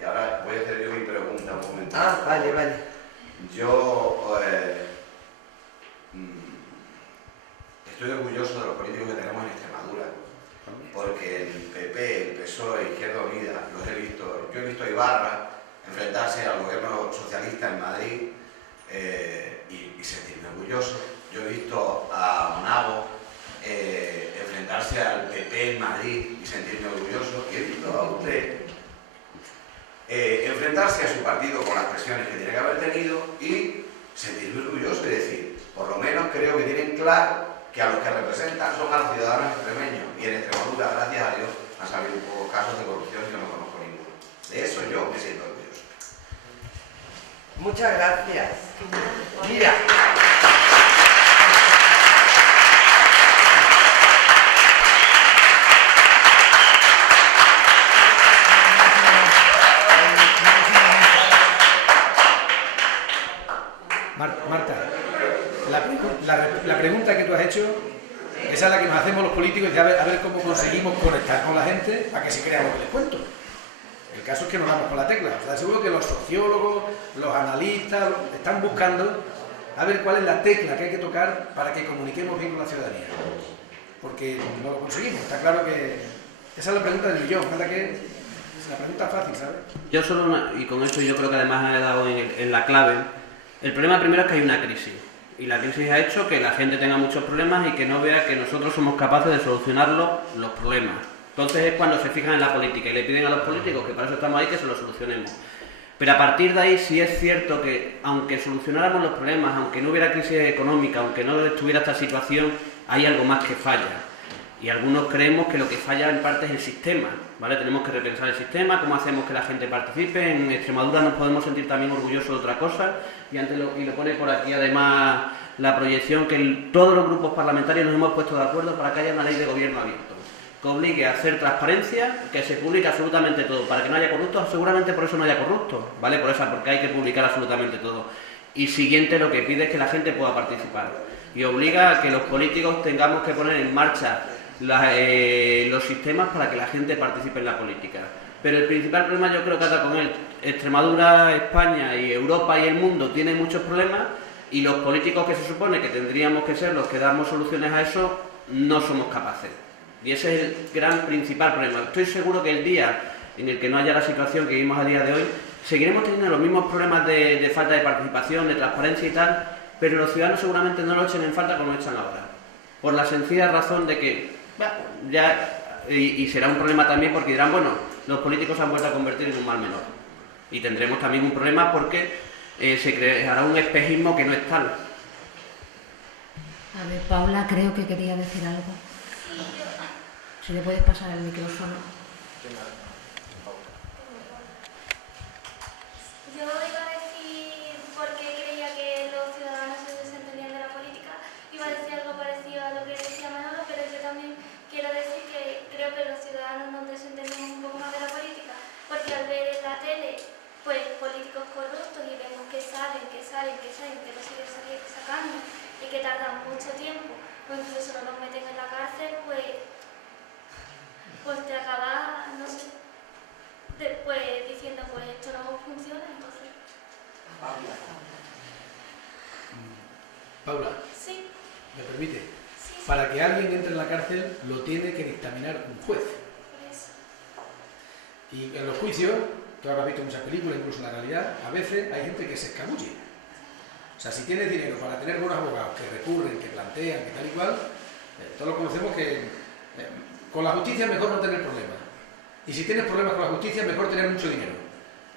Y ahora voy a hacer yo mi pregunta un momento. Vale. Yo estoy orgulloso de los políticos que tenemos en Extremadura, porque el PP, el PSOE, Izquierda Unida, yo he visto a Ibarra enfrentarse al gobierno socialista en Madrid y sentirme orgulloso. Yo he visto a Monago enfrentarse al PP en Madrid y sentirme orgulloso. Y he visto a usted enfrentarse a su partido con las presiones que tiene que haber tenido y sentirme orgulloso y decir, por lo menos creo que tienen claro que a los que representan son a los ciudadanos extremeños. Y en Extremadura, gracias a Dios, han salido pocos casos de corrupción y yo no conozco ninguno. De eso yo me siento orgulloso. Muchas gracias. Mira. Marta, la pregunta que tú has hecho, esa es la que nos hacemos los políticos, y a ver cómo conseguimos conectar con la gente para que se crea lo que les cuento. El caso es que nos damos con la tecla. O sea, seguro que los sociólogos, los analistas, están buscando a ver cuál es la tecla que hay que tocar para que comuniquemos bien con la ciudadanía. Porque no lo conseguimos. Está claro que esa es la pregunta del millón. Es la pregunta fácil, ¿sabes? Yo solo, y con esto yo creo que además he dado en la clave, el problema primero es que hay una crisis. Y la crisis ha hecho que la gente tenga muchos problemas y que no vea que nosotros somos capaces de solucionar los problemas. Entonces es cuando se fijan en la política y le piden a los políticos, que para eso estamos ahí, que se lo solucionemos. Pero a partir de ahí sí es cierto que, aunque solucionáramos los problemas, aunque no hubiera crisis económica, aunque no estuviera esta situación, hay algo más que falla. Y algunos creemos que lo que falla en parte es el sistema, ¿vale? Tenemos que repensar el sistema, cómo hacemos que la gente participe. En Extremadura nos podemos sentir también orgullosos de otra cosa, y lo pone por aquí además la proyección, que todos los grupos parlamentarios nos hemos puesto de acuerdo para que haya una ley de gobierno abierto, que obligue a hacer transparencia, que se publique absolutamente todo, para que no haya corruptos. Seguramente por eso no haya corruptos, ¿vale? Porque hay que publicar absolutamente todo. Y siguiente, lo que pide es que la gente pueda participar, y obliga a que los políticos tengamos que poner en marcha los sistemas para que la gente participe en la política. Pero el principal problema, yo creo que está con él. Extremadura, España y Europa y el mundo tienen muchos problemas, y los políticos que se supone que tendríamos que ser los que damos soluciones a eso, no somos capaces. Y ese es el gran principal problema. Estoy seguro que el día en el que no haya la situación que vivimos a día de hoy, seguiremos teniendo los mismos problemas de falta de participación, de transparencia y tal, pero los ciudadanos seguramente no lo echen en falta como lo echan ahora. Por la sencilla razón de que y será un problema también porque dirán, bueno, los políticos se han vuelto a convertir en un mal menor. Y tendremos también un problema porque se creará un espejismo que no es tal. A ver, Paula, creo que quería decir algo. Si le puedes pasar el micrófono. Yo iba a decir por qué creía que los ciudadanos se desentendían de la política. Iba a decir algo parecido a lo que decía Manolo, pero yo también quiero decir que creo que los ciudadanos nos desentendemos un poco más de la política, porque al ver en la tele pues políticos corruptos y vemos que salen, que no siguen sacando y que tardan mucho tiempo, o incluso no los meten en la cárcel, pues te acabas, no sé, después diciendo, pues esto no funciona, entonces... Paula, Sí. ¿me permite? Sí. Para que alguien entre en la cárcel lo tiene que dictaminar un juez. Por eso. Y en los juicios, tú habrás visto muchas películas, incluso en la realidad, a veces hay gente que se escabulle. O sea, si tienes dinero para tener buenos abogados que recurren, que plantean, que tal y cual, todos lo conocemos que con la justicia es mejor no tener problemas. Y si tienes problemas con la justicia es mejor tener mucho dinero.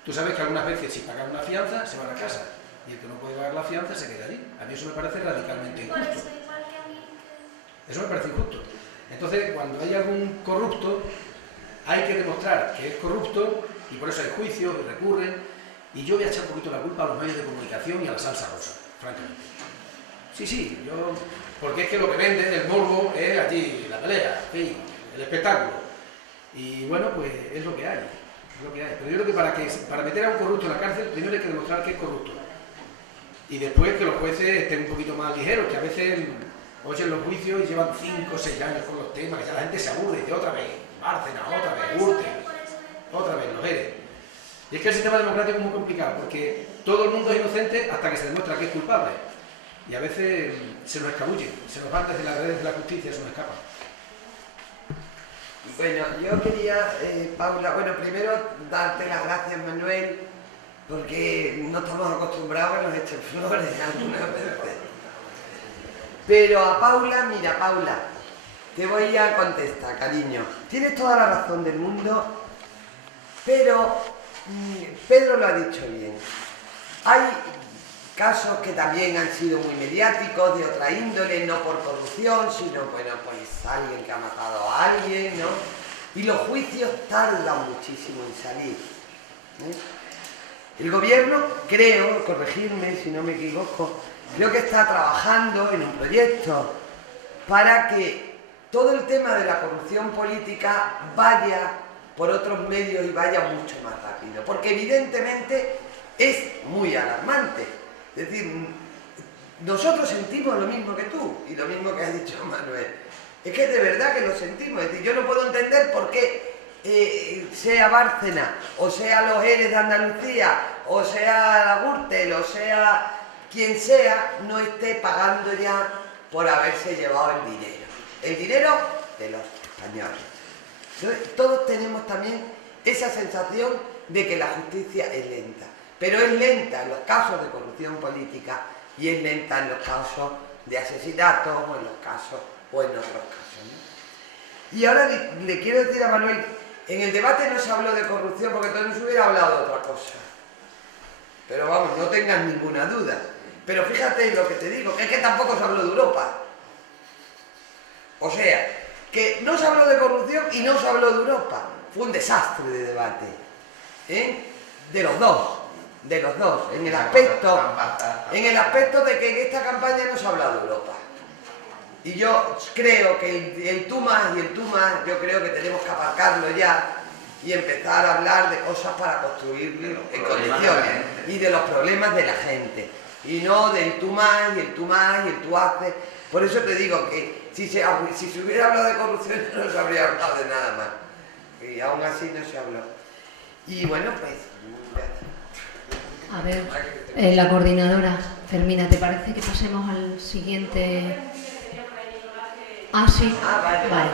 Tú sabes que algunas veces si pagas una fianza se van a casa y el que no puede pagar la fianza se queda allí. A mí eso me parece radicalmente Por injusto. eso, igual que a mí. Eso me parece injusto. Entonces, cuando hay algún corrupto, hay que demostrar que es corrupto y por eso hay juicios y recurren. Y yo voy a echar un poquito la culpa a los medios de comunicación y a la salsa rosa, francamente. Sí, porque es que lo que venden, el morbo, es allí, la pelea, sí, el espectáculo. Y bueno, pues es lo que hay. Pero yo creo que para meter a un corrupto en la cárcel, primero hay que demostrar que es corrupto. Y después que los jueces estén un poquito más ligeros, que a veces oyen los juicios y llevan 5 o 6 años con los temas, que ya la gente se aburre y dice otra vez, Bárcenas, otra vez, Gürtel, otra vez, los Eres. Y es que el sistema democrático es muy complicado, porque todo el mundo es inocente hasta que se demuestra que es culpable. Y a veces se nos escabullen, se nos van desde las redes de la justicia, se nos escapan. Bueno, yo quería, Paula, primero darte las gracias, Manuel, porque no estamos acostumbrados a que nos echen flores algunas veces. Pero a Paula, mira, Paula, te voy a contestar, cariño. Tienes toda la razón del mundo, pero Pedro lo ha dicho bien. Hay casos que también han sido muy mediáticos, de otra índole, no por corrupción, sino, bueno, pues alguien que ha matado a alguien, ¿no? Y los juicios tardan muchísimo en salir. El gobierno, creo, corregirme si no me equivoco, creo que está trabajando en un proyecto para que todo el tema de la corrupción política vaya por otros medios y vaya mucho más rápido, porque evidentemente es muy alarmante. Es decir, nosotros sentimos lo mismo que tú y lo mismo que ha dicho Manuel. Es que de verdad que lo sentimos. Es decir, yo no puedo entender por qué sea Bárcenas, o sea los Eres de Andalucía, o sea la Gürtel, o sea quien sea, no esté pagando ya por haberse llevado el dinero. El dinero de los españoles. Entonces, todos tenemos también esa sensación de que la justicia es lenta. Pero es lenta en los casos de corrupción política y es lenta en los casos de asesinatos o en los casos o en otros casos, ¿no? Y ahora le quiero decir a Manuel, en el debate no se habló de corrupción porque entonces no se hubiera hablado de otra cosa. Pero vamos, no tengas ninguna duda. Pero fíjate lo que te digo, que es que tampoco se habló de Europa. O sea, que no se habló de corrupción y no se habló de Europa. Fue un desastre de debate. De los dos, en el aspecto de que en esta campaña no se ha hablado de Europa. Y yo creo que el tú más y el tú más, yo creo que tenemos que aparcarlo ya y empezar a hablar de cosas para construir en condiciones y de los problemas de la gente. Y no del tú más y el tú más y el tú haces. Por eso te digo que si se hubiera hablado de corrupción no se habría hablado de nada más. Y aún así no se habló. Y bueno, pues... A ver, la coordinadora, Fermina, ¿te parece que pasemos al siguiente? Ah, sí. Vale.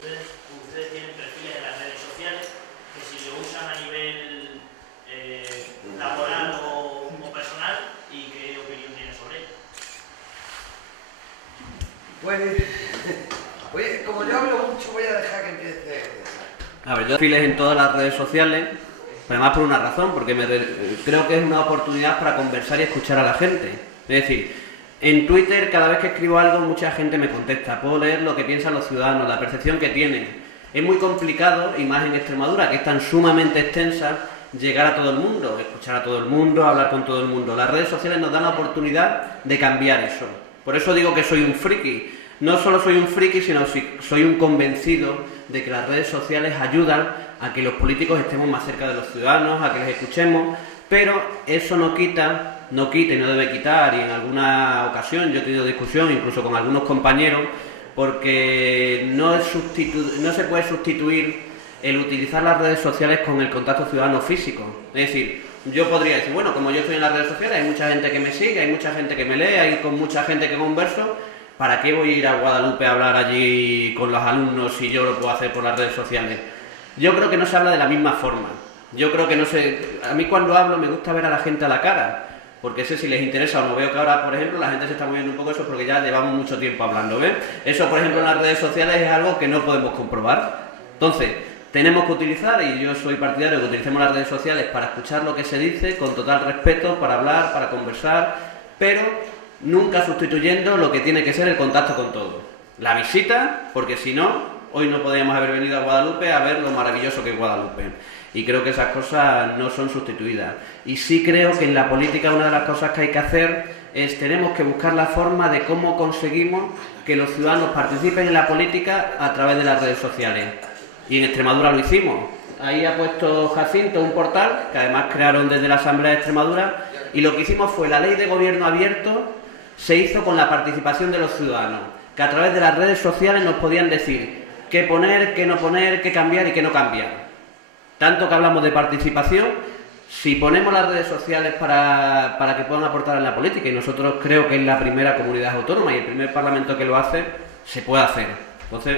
Ustedes tienen perfiles en las redes sociales que si lo usan a nivel laboral o personal, ¿y qué opinión tienen sobre ello? Pues, como yo hablo mucho, voy a dejar que empiece. A ver, yo perfiles en todas las redes sociales, pero además por una razón, porque creo que es una oportunidad para conversar y escuchar a la gente. Es decir, en Twitter cada vez que escribo algo mucha gente me contesta, puedo leer lo que piensan los ciudadanos, la percepción que tienen. Es muy complicado, y más en Extremadura, que es tan sumamente extensa, llegar a todo el mundo, escuchar a todo el mundo, hablar con todo el mundo. Las redes sociales nos dan la oportunidad de cambiar eso. Por eso digo que soy un friki. No solo soy un friki, sino soy un convencido de que las redes sociales ayudan a que los políticos estemos más cerca de los ciudadanos, a que les escuchemos, pero eso no quita y no debe quitar, y en alguna ocasión yo he tenido discusión incluso con algunos compañeros, porque no se puede sustituir el utilizar las redes sociales con el contacto ciudadano físico. Es decir, yo podría decir, bueno, como yo estoy en las redes sociales, hay mucha gente que me sigue, hay mucha gente que me lee, hay con mucha gente que converso, ¿para qué voy a ir a Guadalupe a hablar allí con los alumnos si yo lo puedo hacer por las redes sociales? Yo creo que no se habla de la misma forma. Yo creo que no sé... A mí cuando hablo me gusta ver a la gente a la cara, porque sé si les interesa o no. Veo que ahora, por ejemplo, la gente se está moviendo un poco eso porque ya llevamos mucho tiempo hablando, ¿ves? Eso, por ejemplo, en las redes sociales es algo que no podemos comprobar. Entonces, tenemos que utilizar, y yo soy partidario de que utilicemos las redes sociales para escuchar lo que se dice, con total respeto, para hablar, para conversar, pero nunca sustituyendo lo que tiene que ser el contacto con todo. La visita, porque si no, hoy no podríamos haber venido a Guadalupe a ver lo maravilloso que es Guadalupe. Y creo que esas cosas no son sustituidas. Y sí creo que en la política una de las cosas que hay que hacer es tenemos que buscar la forma de cómo conseguimos que los ciudadanos participen en la política a través de las redes sociales. Y en Extremadura lo hicimos. Ahí ha puesto Jacinto un portal, que además crearon desde la Asamblea de Extremadura, y lo que hicimos fue la ley de gobierno abierto, se hizo con la participación de los ciudadanos, que a través de las redes sociales nos podían decir qué poner, qué no poner, qué cambiar y qué no cambiar. Tanto que hablamos de participación, si ponemos las redes sociales para que puedan aportar en la política, y nosotros creo que es la primera comunidad autónoma y el primer parlamento que lo hace, se puede hacer. Entonces,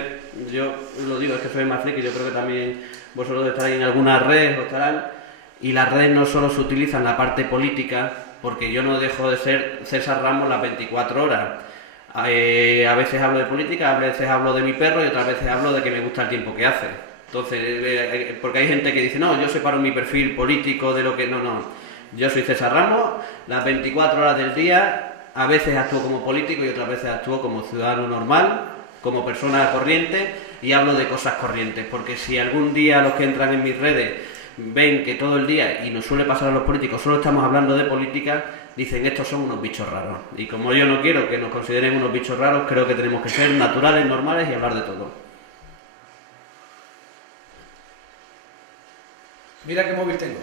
yo lo digo, es que soy más friki, yo creo que también vosotros estaréis en alguna red o estarán, y las redes no solo se utilizan en la parte política, porque yo no dejo de ser César Ramos las 24 horas. A veces hablo de política, a veces hablo de mi perro y otras veces hablo de que me gusta el tiempo que hace. Entonces, porque hay gente que dice, no, yo separo mi perfil político de lo que... No. Yo soy César Ramos, las 24 horas del día, a veces actúo como político y otras veces actúo como ciudadano normal, como persona corriente, y hablo de cosas corrientes, porque si algún día los que entran en mis redes ven que todo el día, y nos suele pasar a los políticos, solo estamos hablando de política, dicen estos son unos bichos raros. Y como yo no quiero que nos consideren unos bichos raros, creo que tenemos que ser naturales, normales y hablar de todo. Mira qué móvil tengo.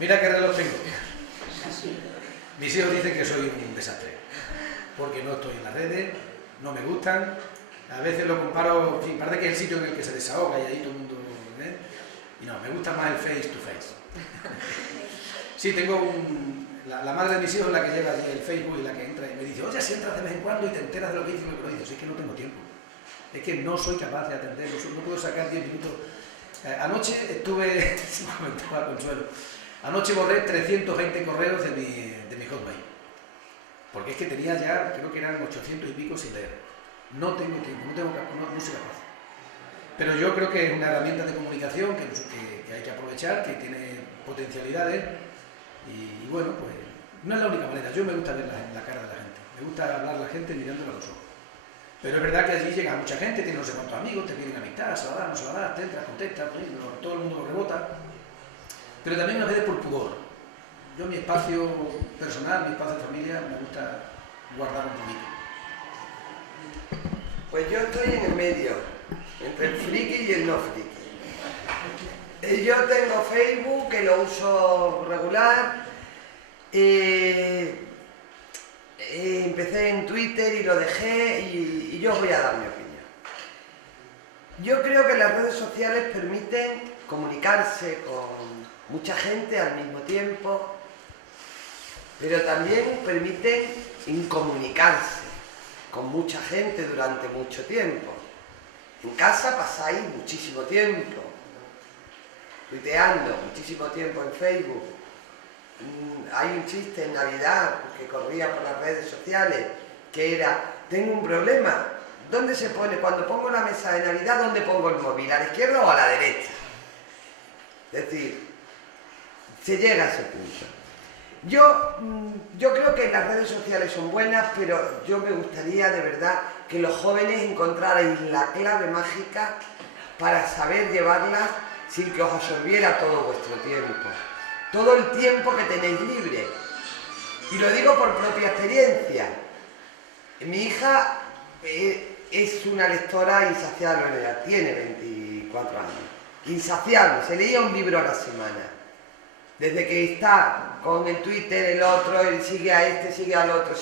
Mira qué reloj tengo. Mis hijos dicen que soy un desastre, porque no estoy en las redes, no me gustan. A veces lo comparo, en fin, parece que es el sitio en el que se desahoga y ahí todo el mundo... Y no, me gusta más el face to face. Sí, tengo la madre de mis hijos, la que lleva allí el Facebook y la que entra y me dice, oye, si entras de vez en cuando y te enteras de lo que dice y lo que dices. Es que no tengo tiempo. Es que no soy capaz de atenderlo, no puedo sacar 10 minutos. Anoche estuve, se me comentaba Consuelo, anoche borré 320 correos de mi Hotmail. Porque es que tenía ya, creo que eran 800 y pico sin leer. No tengo tiempo, no soy capaz. Pero yo creo que es una herramienta de comunicación que hay que aprovechar, que tiene potencialidades y bueno, pues no es la única manera. Yo me gusta ver la cara de la gente, me gusta hablar a la gente mirándola a los ojos. Pero es verdad que allí llega mucha gente, tiene no sé cuántos amigos, te piden amistad, se la das, no se la das, te entras, contestas, todo el mundo lo rebota. Pero también unas veces por pudor. Yo mi espacio personal, mi espacio de familia, me gusta guardar un poquito. Pues yo estoy en el medio, entre el friki y el no friki. Yo tengo Facebook, que lo uso regular. Empecé en Twitter y lo dejé y yo voy a dar mi opinión. Yo creo que las redes sociales permiten comunicarse con mucha gente al mismo tiempo, pero también permiten incomunicarse con mucha gente durante mucho tiempo. En casa pasáis muchísimo tiempo tuiteando, muchísimo tiempo en Facebook. Hay un chiste en Navidad que corría por las redes sociales que era, tengo un problema, ¿dónde se pone? Cuando pongo la mesa de Navidad, ¿dónde pongo el móvil? ¿A la izquierda o a la derecha? Es decir, se llega a ese punto. Yo creo que las redes sociales son buenas, pero yo me gustaría de verdad que los jóvenes encontrarais la clave mágica para saber llevarlas sin que os absorbiera todo vuestro tiempo. Todo el tiempo que tenéis libre. Y lo digo por propia experiencia. Mi hija es una lectora insaciable, ella tiene 24 años, insaciable, se leía un libro a la semana. Desde que está con el Twitter, el otro, él sigue a este, sigue al otro,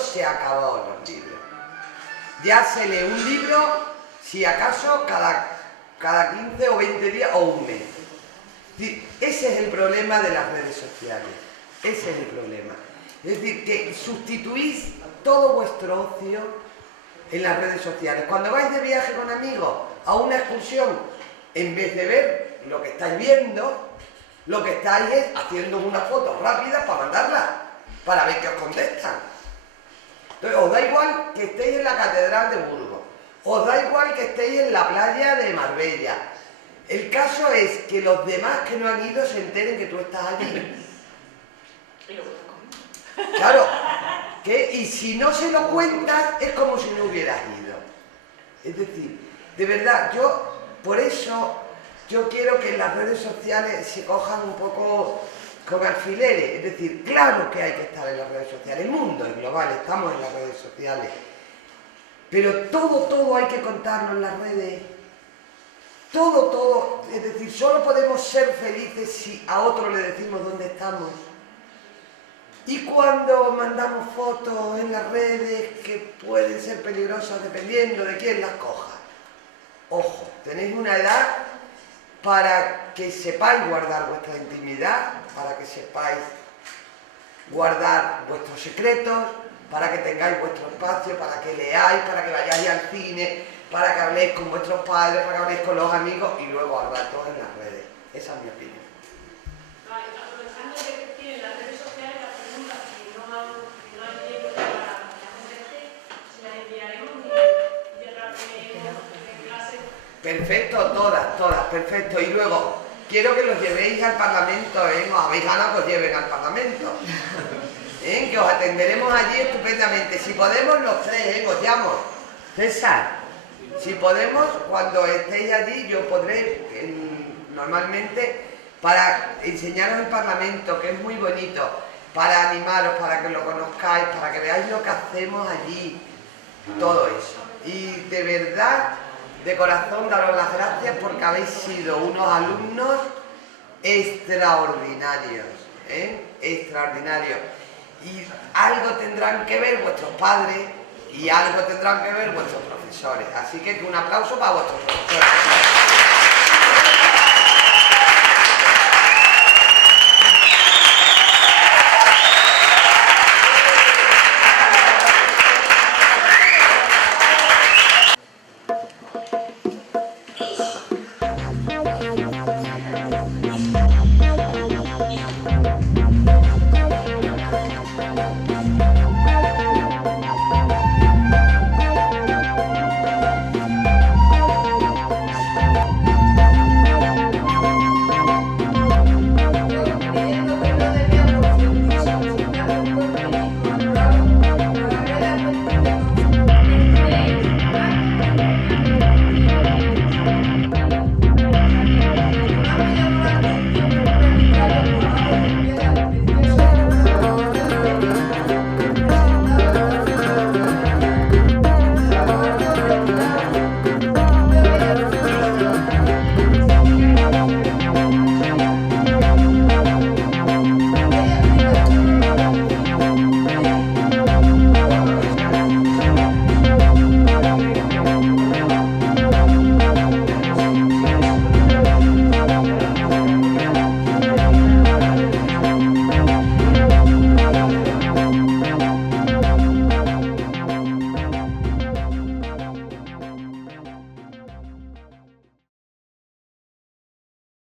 se acabó los libros. Ya se lee un libro, si acaso, cada 15 o 20 días o un mes. Ese es el problema de las redes sociales, ese es el problema. Es decir, que sustituís todo vuestro ocio en las redes sociales. Cuando vais de viaje con amigos a una excursión, en vez de ver lo que estáis viendo, lo que estáis es haciendo una foto rápida para mandarla, para ver qué os contestan. Entonces, os da igual que estéis en la Catedral de Burgos, os da igual que estéis en la playa de Marbella. El caso es que los demás que no han ido se enteren que tú estás allí. Claro, y si no se lo cuentas, es como si no hubieras ido. Es decir, de verdad, por eso yo quiero que las redes sociales se cojan un poco con alfileres. Es decir, claro que hay que estar en las redes sociales. El mundo es global, estamos en las redes sociales. Pero todo hay que contarlo en las redes. Todo. Es decir, solo podemos ser felices si a otro le decimos dónde estamos. Y cuando mandamos fotos en las redes que pueden ser peligrosas dependiendo de quién las coja. Ojo, tenéis una edad para que sepáis guardar vuestra intimidad, para que sepáis guardar vuestros secretos, para que tengáis vuestro espacio, para que leáis, para que vayáis al cine, para que habléis con vuestros padres, para que habléis con los amigos y luego al rato en las redes. Esa es mi opinión. Aprovechando que tienen las redes sociales, las preguntas, si no hay tiempo para la gente, se las enviaremos y otra en clase. Perfecto, todas, perfecto. Y luego, quiero que los llevéis al Parlamento, ¿eh? Os habéis ganado que os lleven al Parlamento. Que os atenderemos allí estupendamente. Si podemos los tres, os llamo. César, si podemos, cuando estéis allí, yo podré, normalmente, para enseñaros el Parlamento, que es muy bonito, para animaros, para que lo conozcáis, para que veáis lo que hacemos allí, todo eso. Y de verdad, de corazón, daros las gracias porque habéis sido unos alumnos extraordinarios, extraordinarios. Y algo tendrán que ver vuestros padres y algo tendrán que ver vuestros profesores. Así que un aplauso para vuestros profesores.